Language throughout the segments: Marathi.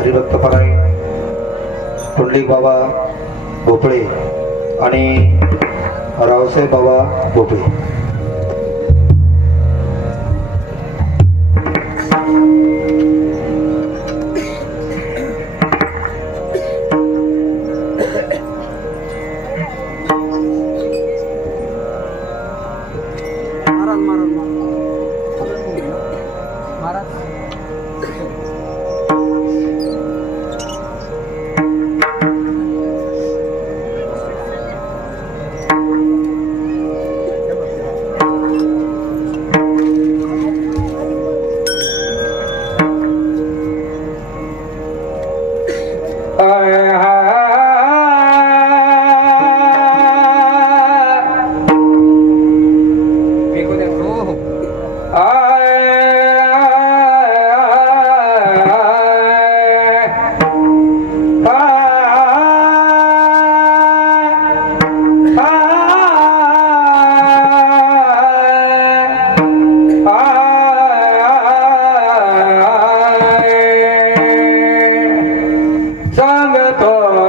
हरिभक्तपरायण पुंडलिक बाबा भोपळे आणि रावसाहेब बाबा भोपळे। सांगतो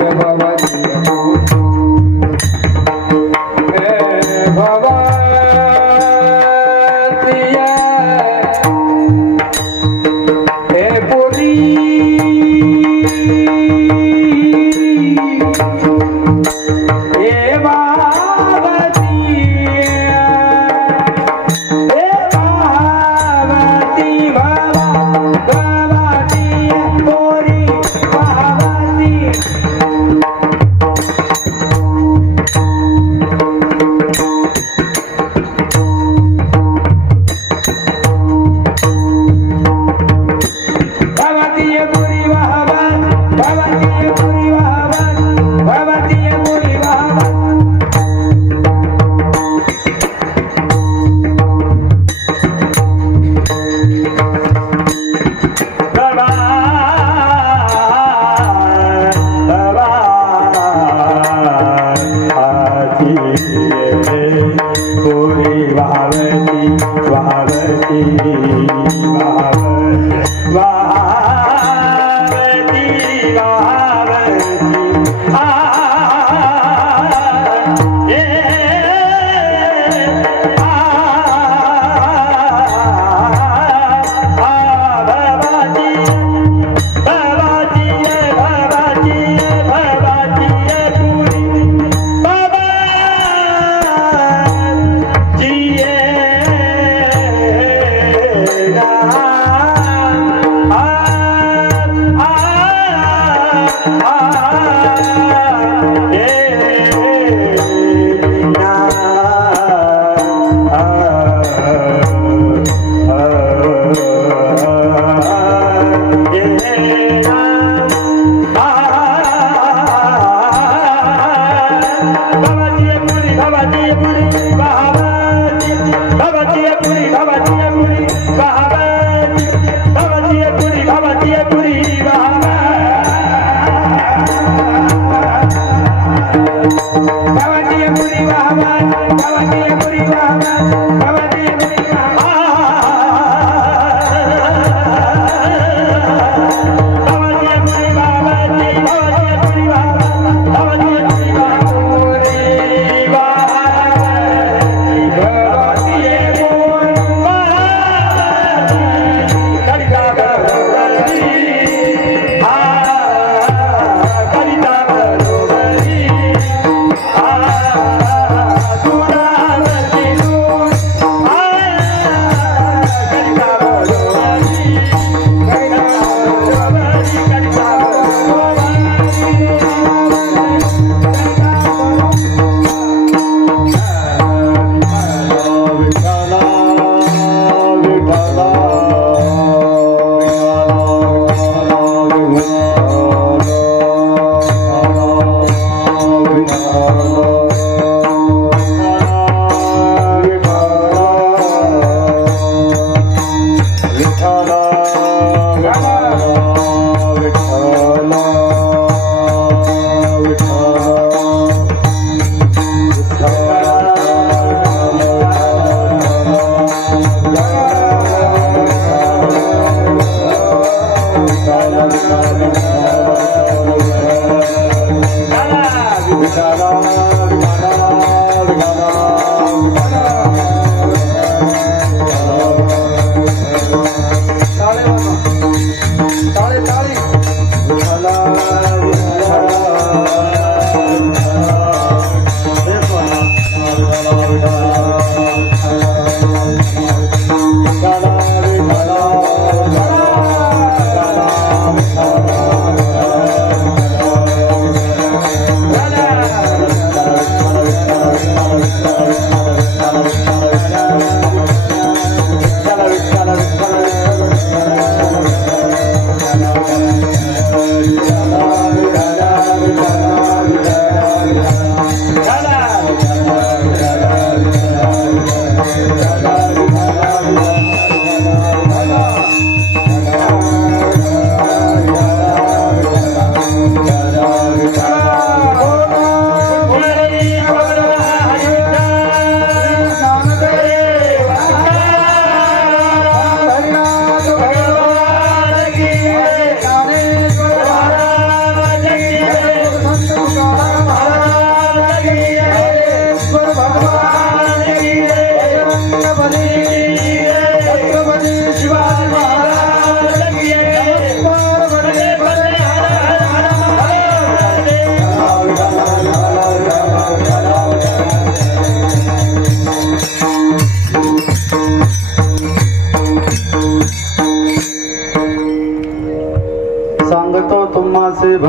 बाबाची पुरी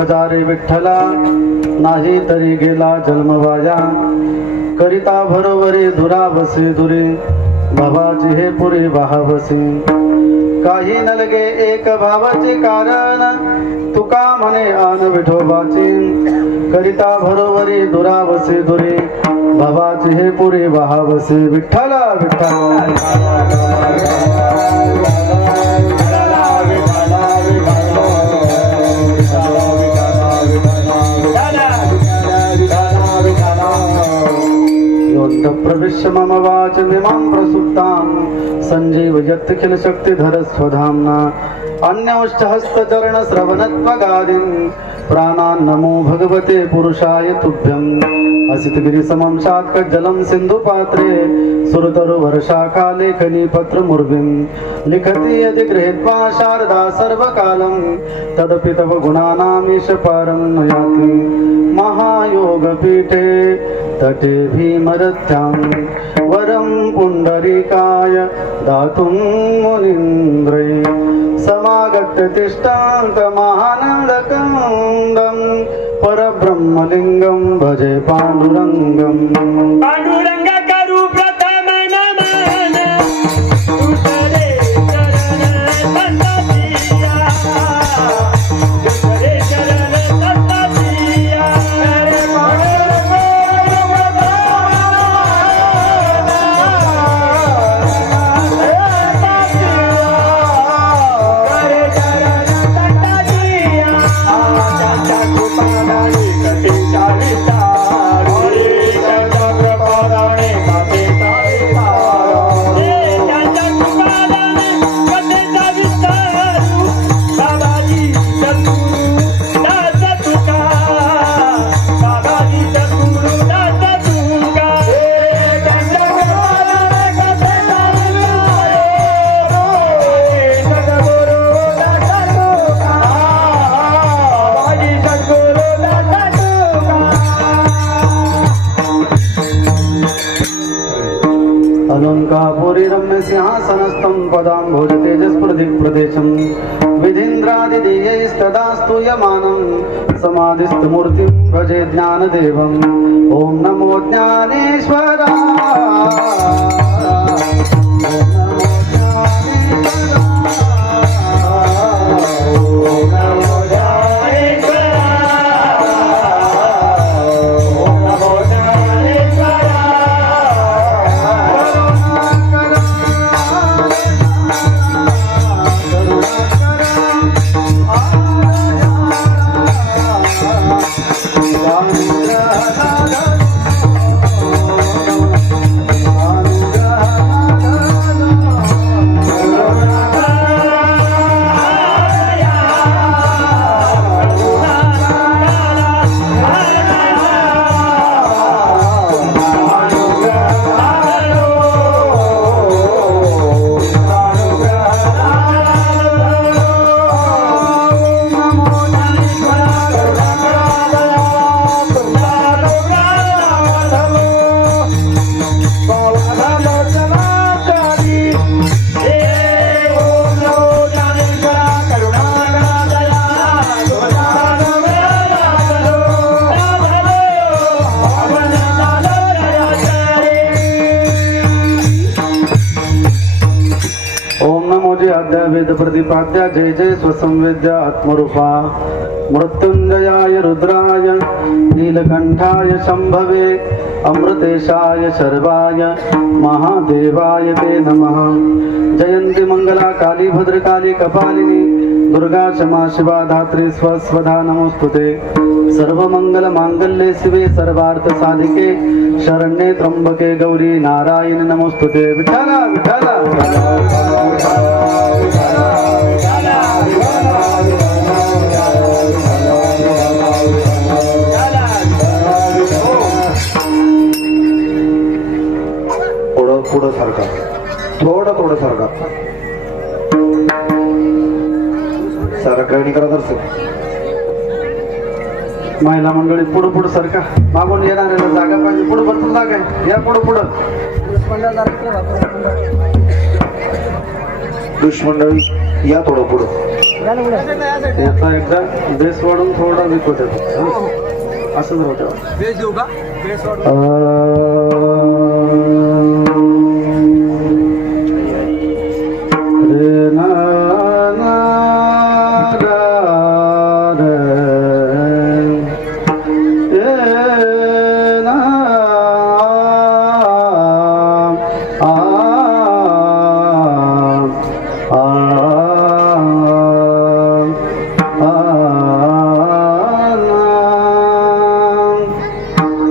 भजारे विठ्ठला नाही तरी गेला जन्म वाया करिता भरोवरे दुरावसे दुरे भावाची हे पुरे वाहावसे काही नलगे एक भावाचे कारण तुका म्हणे आन विठोबाचे करिता भरोवरे दुरावसे दुरे भावाचे हे पुरे वाहावसे विठ्ठला प्रविश्य मम वाच मिमां प्रसुप्तां संजीव यत्किल शक्तिधर स्वधाम्ना अन्योश्च हस्तचरण श्रवणत्वगादीन् प्राणान् नमो भगवते पुरुषाय तुभ्यम् असितगिरि समं शाकजलं सिन्धुपात्रे सुरतरु वर्षाखा लेखनी पत्रमुर्विं लिखति यदि गृहीत्वा शारदा सर्वकालं तदपि तव गुणानामीश पारं न याति महायोगपीठे तटे भीमरथ्यां वरं पुण्डरीकाय दातुं मुनीन्द्रै समागत्य तिष्ठान्तमानन्दकन्दं परब्रह्मलिङ्गं भजे पाण्डुरङ्गम् पांडुरंग करू प्रथम नमन तुझरे चरण संततिया तुझरे चरण संततिया अलंकापुरी रम्य सिंहासनस्थं पदाम्भोज तेजस्प्रदीप प्रदेशं विधीन्द्रादिदेयैस्तदा स्तूयमानं समाधिस्थमूर्तिं भजे ज्ञानदेवम् ॐ नमो वेद प्रतिपाद्या जय जय स्वसंवेद्या आत्मरूपा मृत्युंजयाय रुद्राय नीलकंठाय शंभवे अमृतेशाय शर्वाय महादेवाय ते नमः जयंती मंगला काली भद्रकाली कपालिनी दुर्गा क्षमा शिवा धात्री स्वस्वधा नमोस्तुते सर्व मंगल मांगल्ये शिवे सर्वार्थ साधिके शरण्ये त्र्यंबके गौरी नारायण नमोस्तुते विठ्ठला विठ्ठला पुढं सारखा थोडं सारखा सारखं करत असत महिला मंडळी पुढं सारखा मागून येणाऱ्याला जागा पाहिजे पुढं भरपूर जागा आहे या पुढं पुरुष मंडळी या थोडं पुढं. याचा एकदा बेस वाढून थोडा विकत येतो असंच होतं. रे ना ना गा रे, ए ना आ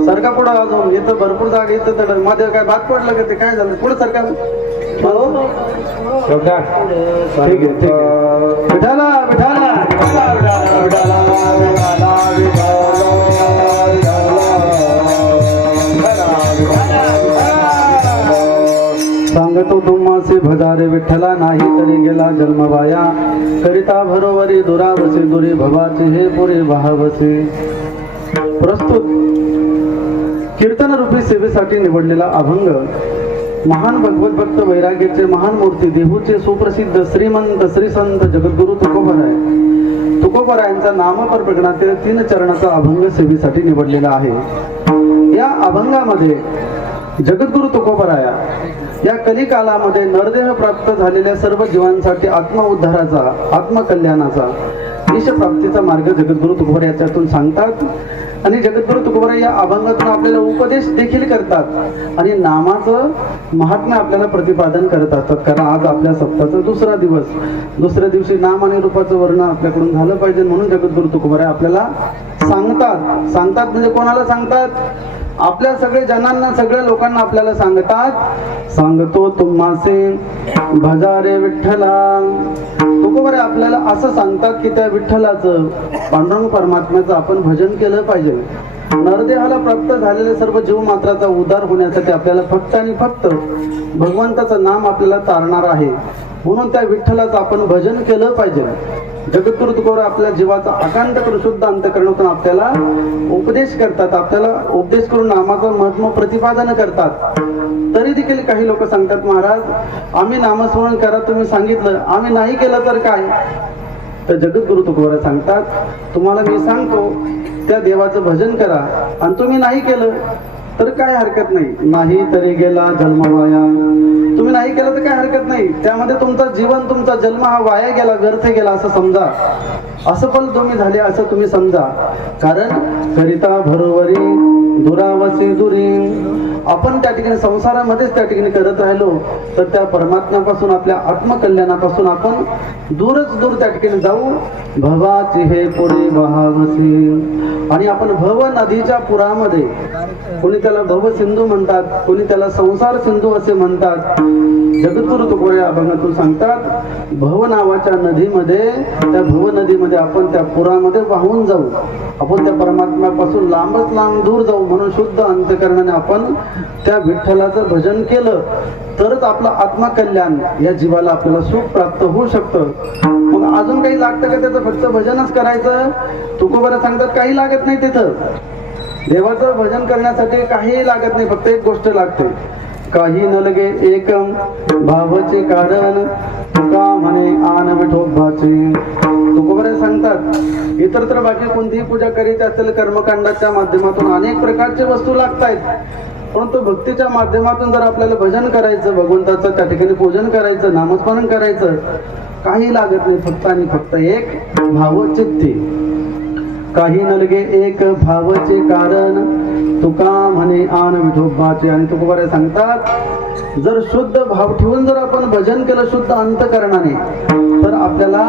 सरका पुढं अजून इथं भरपूर जागा इथं तर मध्ये काय भात पडलं का ते काय झालं पुढे सरका. ठीक आहे ठीक आहे. विठाला विठाला विठाला विठाला विठाला सांगतो तुम्हासे भजारे विठ्ठला नाही तरी गेला जन्मवाया करिता भरोवरी दुरावसे दुरी भवाचे हे पुरे वाहवसे. प्रस्तुत कीर्तन रूपी सेवेसाठी निवडलेला अभंग महान भगवत भक्त वैराग्याचे महान मूर्ती देहूचे सुप्रसिद्ध श्रीमंत श्री संत जगद्गुरु तुकोबरायांचा नामपर प्रकरणातील 3 चरणाचा अभंग सेवेसाठी निवडलेला आहे. या अभंगामध्ये जगद्गुरु तुकोबराया या कलिकालामध्ये नरदेह प्राप्त झालेल्या सर्व जीवांसाठी आत्मउद्धाराचा आत्मकल्याणाचा ईश प्राप्तीचा मार्ग जगद्गुरु तुकोबराय याच्यातून सांगतात. आणि जगद्गुरु तुकोबराय या अभंगातून आपल्याला उपदेश देखील करतात आणि नामाचं महात्म्य आपल्याला प्रतिपादन करत असतात. कारण आज आपल्या सप्ताहाचा दुसऱ्या दिवशी नाम आणि रूपाचं वर्णन आपल्याकडून झालं पाहिजे म्हणून जगद्गुरु तुकोबराय आपल्याला सांगतात म्हणजे कोणाला सांगतात? आपल्या सगळ्या जनांना सगळ्या लोकांना आपल्याला सांगतात. सांगतो तुम्हासे भजारे विठ्ठला. तुकोबराय आपल्याला असं सांगतात की त्या विठ्ठलाचं पांडुरंग परमात्म्याचं आपण भजन केलं पाहिजे. नरदेहाला प्राप्त झालेले सर्व जीव मात्राचा उद्धार होण्यासाठी आपल्याला फक्त आणि फक्त भगवंताचं नाम आपल्याला तारणार आहे म्हणून त्या विठ्ठलाचं आपण भजन केलं पाहिजे. जगद्गुरु तुकोबराय आपल्या जीवाचा अकांत शुद्ध अंतःकरणातून आपल्याला उपदेश करतात. आपल्याला उपदेश करून नामाचं महत्त्व प्रतिपादन करतात. तरी देखील काही लोक सांगतात महाराज आम्ही नामस्मरण करा तुम्ही सांगितलं आम्ही नाही केलं तर काय. तर जगद्गुरु तुकोबराय सांगतात तुम्हाला मी सांगतो त्या देवाचं भजन करा आणि तुम्ही नाही केलं तर काय हरकत नाही तरी गेला जन्मवाया. तुम्ही नाही केलं तर काय हरकत नाही. त्यामध्ये तुमचा जीवन तुमचा जन्म हा वाया गेला व्यर्थ गेला असं समजा. असं पण तुम्ही झाले असं तुम्ही समजा. कारण करिता भरोवरी दुरावसे दुरी आपण त्या ठिकाणी संसारामध्येच त्या ठिकाणी करत राहिलो तर त्या परमात्म्यापासून आपल्या आत्मकल्याणापासून आपण दूरच दूर त्या ठिकाणी जाऊ. भवाची हे पुढे वाहावसी आणि आपण भव नदीच्या पुरामध्ये कोणी त्याला भव सिंधू म्हणतात कोणी त्याला संसार सिंधू असे म्हणतात. जगद्गुरु तुकोबराय अभंगातून सांगतात भव नावाच्या नदीमध्ये त्या भव नदीमध्ये आपण त्या पुरामध्ये वाहून जाऊ. आपण त्या परमात्म्यापासून लांबच लांब दूर जाऊ म्हणून शुद्ध अंतःकरणाने आपण त्या विठ्ठलाचं भजन केलं तरच आपलं आत्मकल्याण या जीवाला आपल्याला सुख प्राप्त होऊ शकतं. मग अजून काही लागतं का त्याचं फक्त भजनच करायचं? तुकोबराय सांगतात काही लागत नाही. तिथं देवाचं भजन करण्यासाठी काही लागत नाही फक्त एक गोष्ट लागते. काही न लगे एकम भावाचे कारण तुका म्हणे आन विठोबाचे. तुकोबराय सांगतात इतरत्र बाकी कोणतीही पूजा करायची असेल कर्मकांडाच्या माध्यमातून अनेक प्रकारचे वस्तू लागतायत परंतु भक्तीच्या माध्यमातून जर आपल्याला भजन करायचं भगवंताचं त्या ठिकाणी पूजन करायचं नामस्मरण करायचं काही लागत नाही फक्त आणि फक्त एक भावचित्ती. काही नलगे एक भावचे कारण तुका म्हणे आन विठोबाचे. आणि तुकोबराय सांगतात जर शुद्ध भाव ठेवून जर आपण भजन केलं शुद्ध अंतःकरणाने तर आपल्याला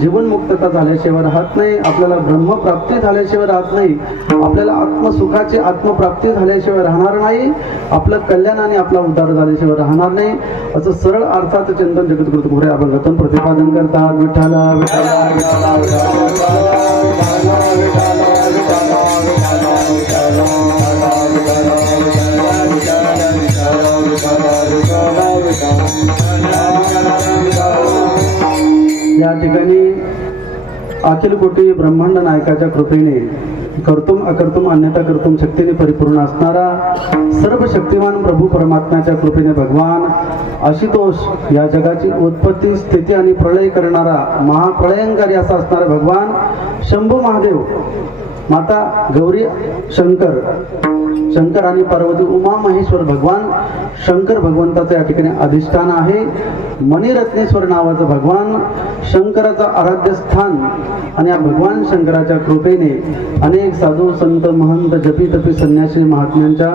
जीवनमुक्तता झाल्याशिवाय राहत नाही. आपल्याला ब्रह्मप्राप्ती झाल्याशिवाय राहत नाही. आपल्याला आत्मसुखाची आत्मप्राप्ती झाल्याशिवाय राहणार नाही. आपलं कल्याण आणि आपला उद्धार झाल्याशिवाय राहणार नाही. असं सरळ अर्थाचं चिंतन जगद्गुरु तुकोबराय अभंगातून प्रतिपादन करतात. विठ्ठला विठ्ठला विठ्ठला या ठिकाणी अखिल कोटी ब्रह्मांड नायकाच्या कृपेने कर्तुम अकर्तुम अन्यथा कर्तुम शक्तीने परिपूर्ण असणारा सर्व शक्तिमान प्रभू परमात्म्याच्या कृपेने भगवान आशुतोष या जगाची उत्पत्ती स्थिती आणि प्रलय करणारा महाप्रलयंकारी असा असणारा भगवान शंभू महादेव, माता गौरी शंकर आणि पार्वती उमा महेश्वर भगवान शंकर भगवंताचं या ठिकाणी अधिष्ठान आहे. मणिरत्नेश्वर नावाचं भगवान शंकराचं आराध्य स्थान आणि या भगवान शंकराच्या कृपेने अनेक साधू संत महंत जपी तपी संन्यासी महात्म्यांच्या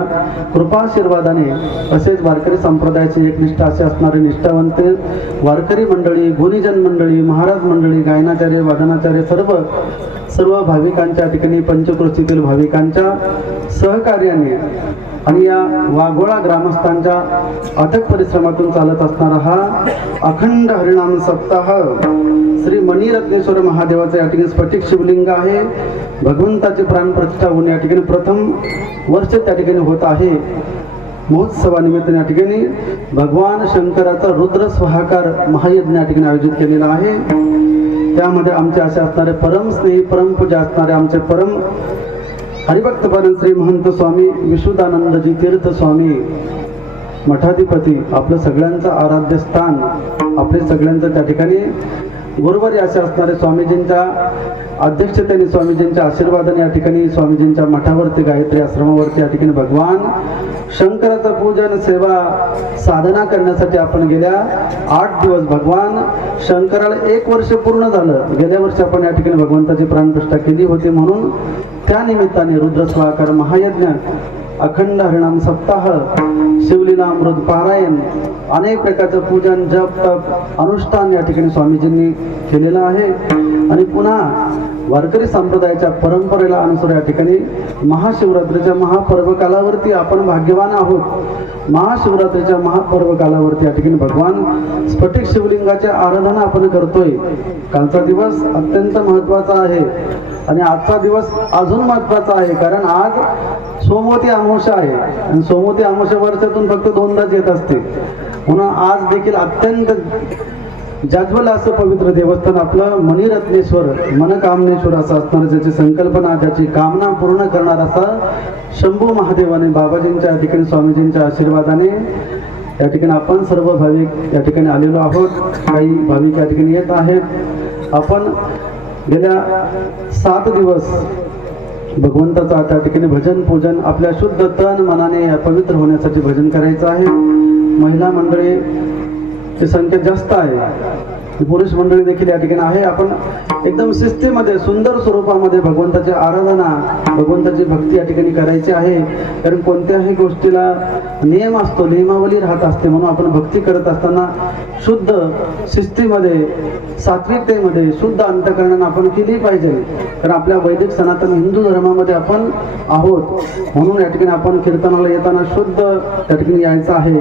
कृपाशीर्वादाने तसेच वारकरी संप्रदायाचे एकनिष्ठ असे असणारे निष्ठावंत वारकरी मंडळी, गुणीजन मंडळी, महाराज मंडळी, गायनाचार्य, वादनाचार्य सर्व भाविकांच्या ठिकाणी पंचक्रोशीतील भाविकांच्या सहकार्याने आणि या वाघोळा ग्रामस्थांच्या अथक परिश्रमातून चालत असणारा हा अखंड हरिनाम सप्ताह श्री मणिरत्नेश्वर महादेवाचे या ठिकाणी स्फटिक शिवलिंग आहे. भगवंताची प्राणप्रतिष्ठा होऊन या ठिकाणी प्रथम वर्ष त्या ठिकाणी होत आहे. महोत्सवानिमित्त या ठिकाणी भगवान शंकराचा रुद्र स्वाहाकार महायज्ञ या ठिकाणी आयोजित केलेला आहे. त्यामध्ये आमचे असे असणारे परम स्नेही परमपूजा असणारे आमचे परम हरिभक्तपरायण श्री महंत स्वामी विशुद्धानंदजी तीर्थ स्वामी मठाधिपती, आपलं सगळ्यांचं आराध्य स्थान, आपले सगळ्यांचं त्या ठिकाणी गुरुवारी असे असणारे स्वामीजींच्या अध्यक्षतेने स्वामीजींच्या आशीर्वादाने या ठिकाणी स्वामीजींच्या मठावरती गायत्री आश्रमावरती या ठिकाणी भगवान शंकराचं पूजन सेवा साधना करण्यासाठी आपण गेल्या 8 दिवस भगवान शंकराला 1 वर्ष पूर्ण झालं. गेल्या वर्षी आपण या ठिकाणी भगवंताची प्राणप्रतिष्ठा केली होती. म्हणून त्या निमित्ताने रुद्रस्वाकार महायज्ञ, अखंड हरिनाम सप्ताह, शिवलीला अमृत पारायण, अनेक प्रकारचं पूजन जप तप अनुष्ठान या ठिकाणी स्वामीजींनी केलेलं आहे. आणि पुन्हा वारकरी संप्रदायाच्या परंपरेला अनुसार या ठिकाणी महाशिवरात्रीच्या महापर्व कालावरती आपण भाग्यवान आहोत. महाशिवरात्रीच्या महापर्व कालावरती या ठिकाणी भगवान स्फटिक शिवलिंगाच्या आराधना आपण करतोय. कालचा दिवस अत्यंत महत्त्वाचा आहे आणि आजचा दिवस अजून महत्त्वाचा आहे, कारण आज सोमवती अमावस्या आहे आणि सोमवती अमावस्या वर्षातून फक्त 2दाच येत असते. म्हणून आज देखील अत्यंत जाज्वल असं पवित्र देवस्थान आपलं मणिरत्नेश्वर मनकामनेश्वर असं असणार, ज्याची संकल्पना ज्याची कामना पूर्ण करणार असा शंभू महादेवाने बाबाजींच्या या ठिकाणी स्वामीजींच्या आशीर्वादाने या ठिकाणी आपण सर्व भाविक या ठिकाणी आलेलो आहोत. काही भाविक या ठिकाणी येत आहेत. आपण गेल्या 7 दिवस भगवंताचा त्या ठिकाणी भजन पूजन आपल्या शुद्ध तन मनाने पवित्र होण्यासाठी भजन करायचं आहे. महिला मंडळीची संख्या जास्त आहे, पुरुष मंडळी देखील या ठिकाणी आहे. आपण एकदम शिस्तीमध्ये सुंदर स्वरूपामध्ये भगवंताची आराधना भगवंताची भक्ती या ठिकाणी करायची आहे. कारण कोणत्याही गोष्टीला नियम असतो, नियमावली राहत असते. म्हणून आपण भक्ती करत असताना शुद्ध शिस्तीमध्ये सात्विकतेमध्ये शुद्ध अंतःकरणाने आपण केली पाहिजे. कारण आपल्या वैदिक सनातन हिंदू धर्मामध्ये आपण आहोत. म्हणून या ठिकाणी आपण कीर्तनाला येताना शुद्ध त्या ठिकाणी यायचं आहे.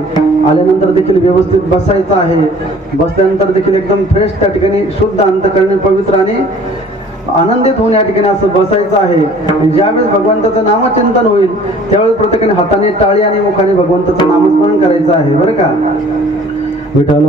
आल्यानंतर देखील व्यवस्थित बसायचं आहे. बसल्यानंतर देखील एकदम फ्रेश त्या ठिकाणी शुद्ध अंतःकरणे पवित्र आणि आनंदित होऊन या ठिकाणी असं बसायचं आहे. ज्यावेळेस भगवंताचं नामचिंतन होईल त्यावेळेस प्रत्येकाने हाताने टाळी आणि मुखाने भगवंताचं नामस्मरण करायचं आहे, बरं का. विठ्ठल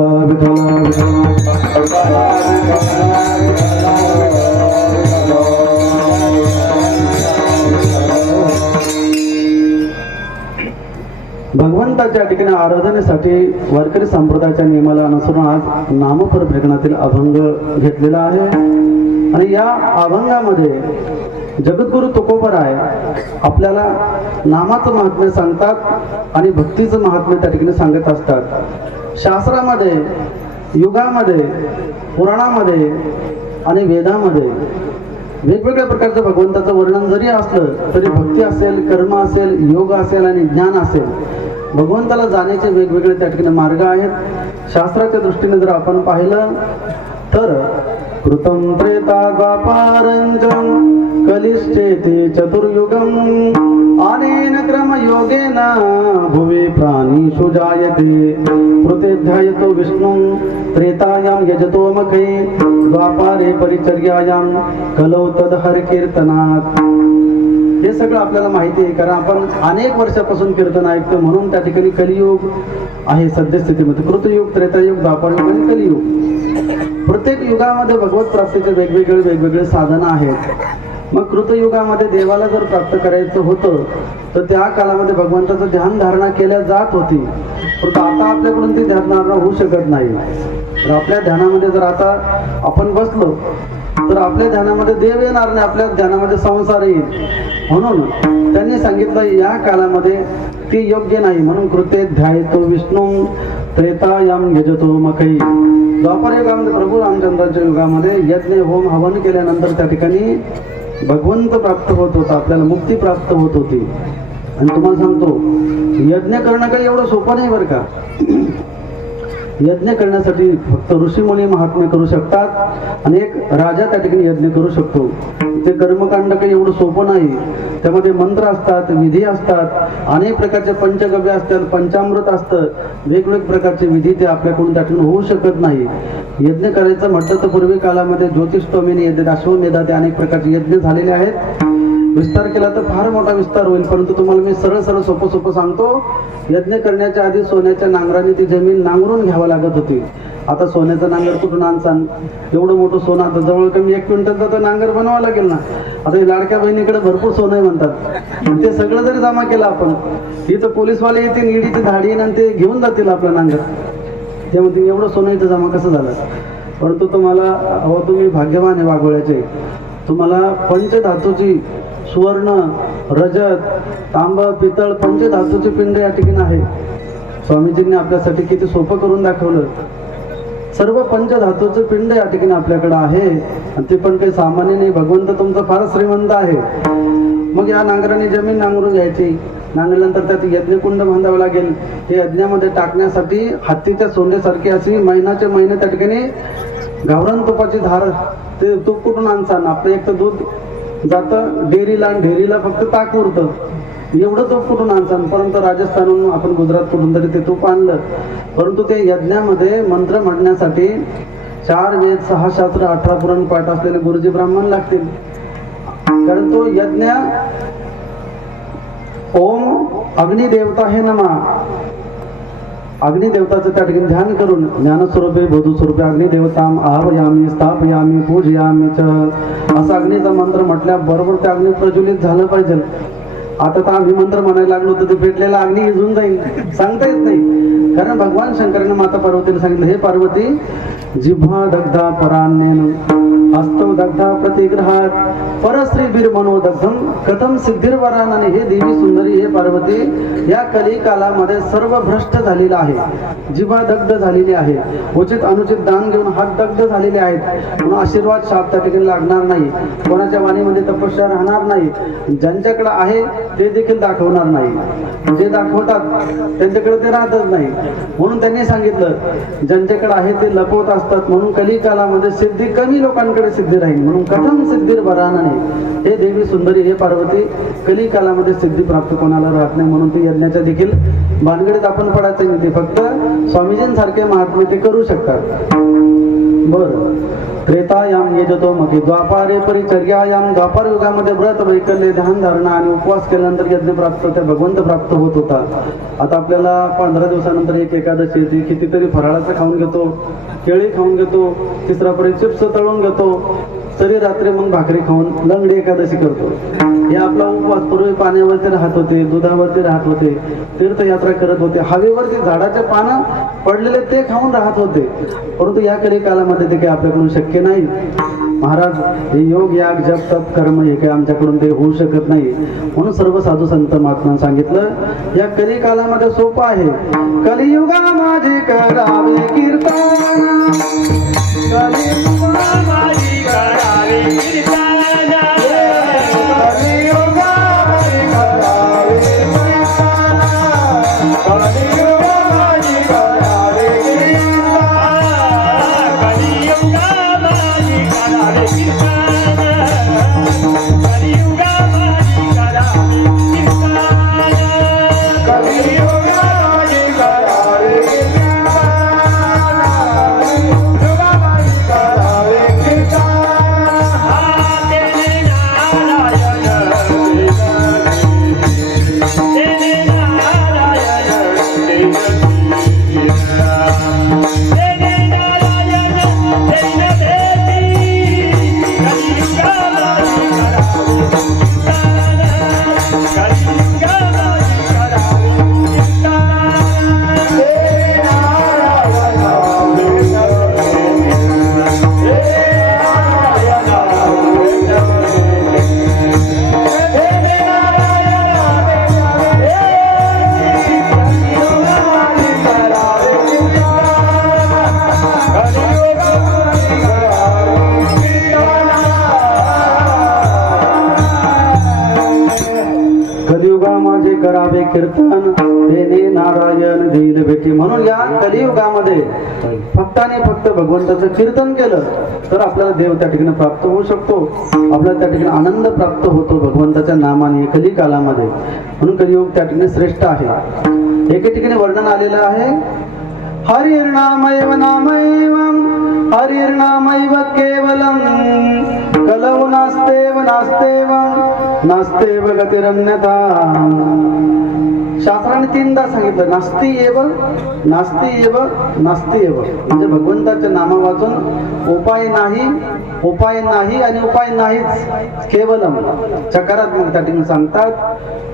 भगवंताच्या ठिकाणी आराधनेसाठी वारकरी संप्रदायाच्या नियमाला अनुसरून आज नामप्रभेदनातील अभंग घेतलेला आहे. आणि या अभंगामध्ये जगद्गुरु तुकोबराय आपल्याला नामाचं महात्म्य सांगतात आणि भक्तीचं महात्म्य त्या ठिकाणी सांगत असतात. शास्त्रामध्ये, युगामध्ये, पुराणामध्ये आणि वेदामध्ये वेगवेगळ्या प्रकारचं भगवंताचं वर्णन जरी असलं तरी भक्ती असेल, कर्म असेल, योग असेल आणि ज्ञान असेल, भगवंताला जाण्याचे वेगवेगळे त्या ठिकाणी मार्ग आहेत. शास्त्राच्या दृष्टीने जर आपण पाहिलं तर कृतं त्रेता द्वापारंचम कलिश्चेते चतुर्युगम अनेन क्रमयोगेन भुवि प्राणीषु जायते कृतेऽध्यायतो विष्णुं त्रेतायां यजतो मखे द्वापारे परिचर्यायां कलौ तद्हर कीर्तनात्. हे सगळं आपल्याला माहिती आहे, कारण आपण अनेक वर्षापासून कीर्तन ऐकतो. म्हणून त्या ठिकाणी कलियुग आहे सद्यस्थितीमध्ये. कृतयुग, त्रेतायुग, द्वापारयुग आणि कलियुग. प्रत्येक युगामध्ये भगवत प्राप्तीचे वेगवेगळे साधनं आहेत. मग कृतयुगामध्ये देवाला जर प्राप्त करायचं होतं तर त्या काळामध्ये भगवंताचं ध्यान धारणा केल्या जात होती, परंतु आता आपल्याकडून ती ध्यान धारणा होऊ शकत नाही. तर आपल्या ध्यानामध्ये जर आता आपण बसलो तर आपल्या ध्यानामध्ये देव येणार नाही, आपल्या ध्यानामध्ये संसार येईल. म्हणून त्यांनी सांगितलं या काळामध्ये ती योग्य नाही. म्हणून कृते ध्यायतो विष्णू त्रेतायाम यजतो मखई. द्वापर युगामध्ये प्रभू रामचंद्राच्या युगामध्ये यज्ञ होम हवन केल्यानंतर त्या ठिकाणी भगवंत प्राप्त होत होता, आपल्याला मुक्ती प्राप्त होत होती. आणि तुम्हाला सांगतो यज्ञ करणं काही एवढं सोपं नाही बरं का. यज्ञ करण्यासाठी फक्त ऋषीमुनी महात्मे करू शकतात आणि एक राजा त्या ठिकाणी यज्ञ करू शकतो. ते कर्मकांड काही एवढं सोपं नाही. त्यामध्ये मंत्र असतात, विधी असतात, अनेक प्रकारचे पंचगव्य असतात, पंचामृत असतं, वेगवेगळ्या प्रकारचे विधी ते आपल्याकडून त्या ठिकाणी होऊ शकत नाही. यज्ञ करायचं म्हटलं तर पूर्वी काळामध्ये ज्योतिषटोमिनी यज्ञ, अश्वमेधात अनेक प्रकारचे यज्ञ झालेले आहेत. विस्तार केला तर फार मोठा विस्तार होईल, परंतु तुम्हाला मी सरळ सरळ सोपं सांगतो. यज्ञ करण्याच्या आधी सोन्याच्या नांगराने ती जमीन नांगरून घ्यावं लागत होती. आता सोन्याचं नांगर कुठून आणसान? एवढं मोठं सोनं आता जवळ कमी 1 क्विंटलचा तर नांगर बनवावा लागेल ना. आता हे लाडक्या बहिणीकडे भरपूर सोनं आहे म्हणतात. ते सगळं जरी जमा केलं आपण, इथं पोलीसवाले येतील, ईडीची धाडी आणि ते घेऊन जातील आपलं नांगर. ते म्हणतील एवढं सोनं इथं जमा कसं झालं? परंतु तुम्हाला तुम्ही भाग्यवान आहे वाघोळ्याचे. तुम्हाला पंचधातूची सुवर्ण, रजत, तांब, पितळ, पंचधातूची पिंड या ठिकाणी आहे. स्वामीजींनी आपल्यासाठी किती सोपं करून दाखवलं. सर्व पंचधातूचं पिंड या ठिकाणी आपल्याकडे आहे आणि ते पण काही सामान्य नाही. भगवंत तुमचा फार श्रीमंत आहे. मग या नांगराने जमीन नांगरून घ्यायची. नांगरल्यानंतर त्यात यज्ञकुंड बांधावं लागेल. हे यज्ञामध्ये टाकण्यासाठी हत्तीच्या सोंडेसारखी अशी महिन्याचे महिने त्या ठिकाणी गावरान तुपाची धार, ते तूप कुठून आणसान? आपलं एक तर दूध जातं डेअरीला आणि डेअरीला फक्त ताक उरतं. एवढं तूप कुठून आणसान? परंतु राजस्थानहून आपण गुजरात कुठून तरी ते तूप आणलं. परंतु ते यज्ञामध्ये मंत्र म्हणण्यासाठी 4 वेद, 6 शास्त्र, 18 पुराण पाठ असलेले गुरुजी ब्राह्मण लागतील. कारण तो यज्ञ ओम अग्निदेवता हे नमा, अग्निदेवताचं त्या ठिकाणी ध्यान करून ज्ञानस्वरूपे बोधस्वरूपे अग्निदेवताम आवायामी स्थापयामी पूजयामी च असा अग्नीचा मंत्र म्हटल्याबरोबर ते अग्नी प्रज्वलित झालं पाहिजे. आता तर आम्ही मंत्र म्हणायला लागलो तर ते पेटलेला अग्नी विझून जाईल, सांगता येत नाही. कारण भगवान शंकराने माता पार्वतीने सांगितलं, हे पार्वती जिव्हा दग्धा परान्नेन हस्तौ दग्धा प्रतिग्रहात परश्री बीर मनोदग्धम कथम सिद्धिर्वरानाने. हे देवी सुंदरी, हे पार्वती, या कली कालामध्ये सर्व भ्रष्ट झालेला आहे. जिव्हा दग्ध झालेली आहे. उचित अनुचित दान घेऊन हात दग्ध झालेले आहेत. म्हणून आशीर्वाद शाप त्या ठिकाणी लागणार नाही. कोणाच्या वाणीमध्ये तपस्या राहणार नाही. ज्यांच्याकडे आहे ते देखील दाखवणार नाही. जे दाखवतात त्यांच्याकडे ते राहतच नाही. म्हणून त्यांनी सांगितलं ज्यांच्याकडे आहे ते लपवत असतात. म्हणून कली कालामध्ये सिद्धी कमी लोकांकडे सिद्धी राहील. म्हणून कथम सिद्धीर वरानाने, हे देवी सुंदरी, हे पार्वती, कली कालामध्ये सिद्धी प्राप्त कोणाला राहत नाही. म्हणून ती यज्ञाच्या देखील भानगडीत आपण पडायचं नाही. ते फक्त स्वामीजींसारखे महात्मे ते करू शकतात. बरं, त्रेतायाम यजतो मगे द्वापारे परिचर्यायाम. द्वापार युगामध्ये व्रत, वैकल्य, ध्यान धारणा आणि उपवास केल्यानंतर यज्ञ प्राप्त, त्या भगवंत प्राप्त होत होता. आता आपल्याला 15 दिवसानंतर एक एकादशी येते. कितीतरी फराळाचं खाऊन घेतो, केळी खाऊन घेतो, तिसरा पर्यंत चिप्स तळून घेतो, तरी रात्री मग भाकरी खाऊन लंगडी एकादशी करतो. हे आपला उपवास. पूर्वी पाण्यावरती राहत होते, दुधावरती राहत होते, तीर्थयात्रा करत होते, हवेवरती झाडाचे पानं पडलेले ते खाऊन राहत होते. परंतु या कली कालामध्ये ते काही आपल्याकडून शक्य नाही. महाराज, हे योग, याग, जप, तप, कर्म हे काही आमच्याकडून ते होऊ शकत नाही. म्हणून सर्व साधू संत महात्म्यांनी सांगितलं या कली कालामध्ये सोपं आहे. कलियुगा माझे करावे कीर्तन, कलियुगा माझी करावे कीर्तन, कलियुगा माझे करावे कीर्तन, कलियुगा माझे करावे कीर्तन, कलियुगा माझी करावे कीर्तन, कलियुगा माझी करावे कीर्तन, कलियुगा माझे करावे कीर्तन, कलियुगा माझे करावे कीर्तन. कलियुगा माझे करावे कीर्तन तेने नारायण देईल भेटी. म्हणून या कलियुगामध्ये फक्त आणि फक्त भगवंताचं कीर्तन केलं तर आपल्याला देव त्या ठिकाणी प्राप्त होऊ शकतो, आपल्याला त्या ठिकाणी आनंद प्राप्त होतो भगवंताच्या नामाने कलिकालामध्ये. म्हणून कलियुग त्या ठिकाणी श्रेष्ठ आहे. एके ठिकाणी वर्णन आलेलं आहे, हरिर्नामैव नामैवं हरिर्नामैव केवलम् कलौ नास्तेव नास्तेव नास्तेव गतिरन्यथा. शास्त्राने तीनदा सांगितलं, नास्ति एव नास्ति एव नास्ति एव. म्हणजे भगवंताचे नाम वाचून उपाय नाही, उपाय नाही आणि उपाय नाहीच, केवलम चकारात्मक त्या ठिकाणी सांगतात.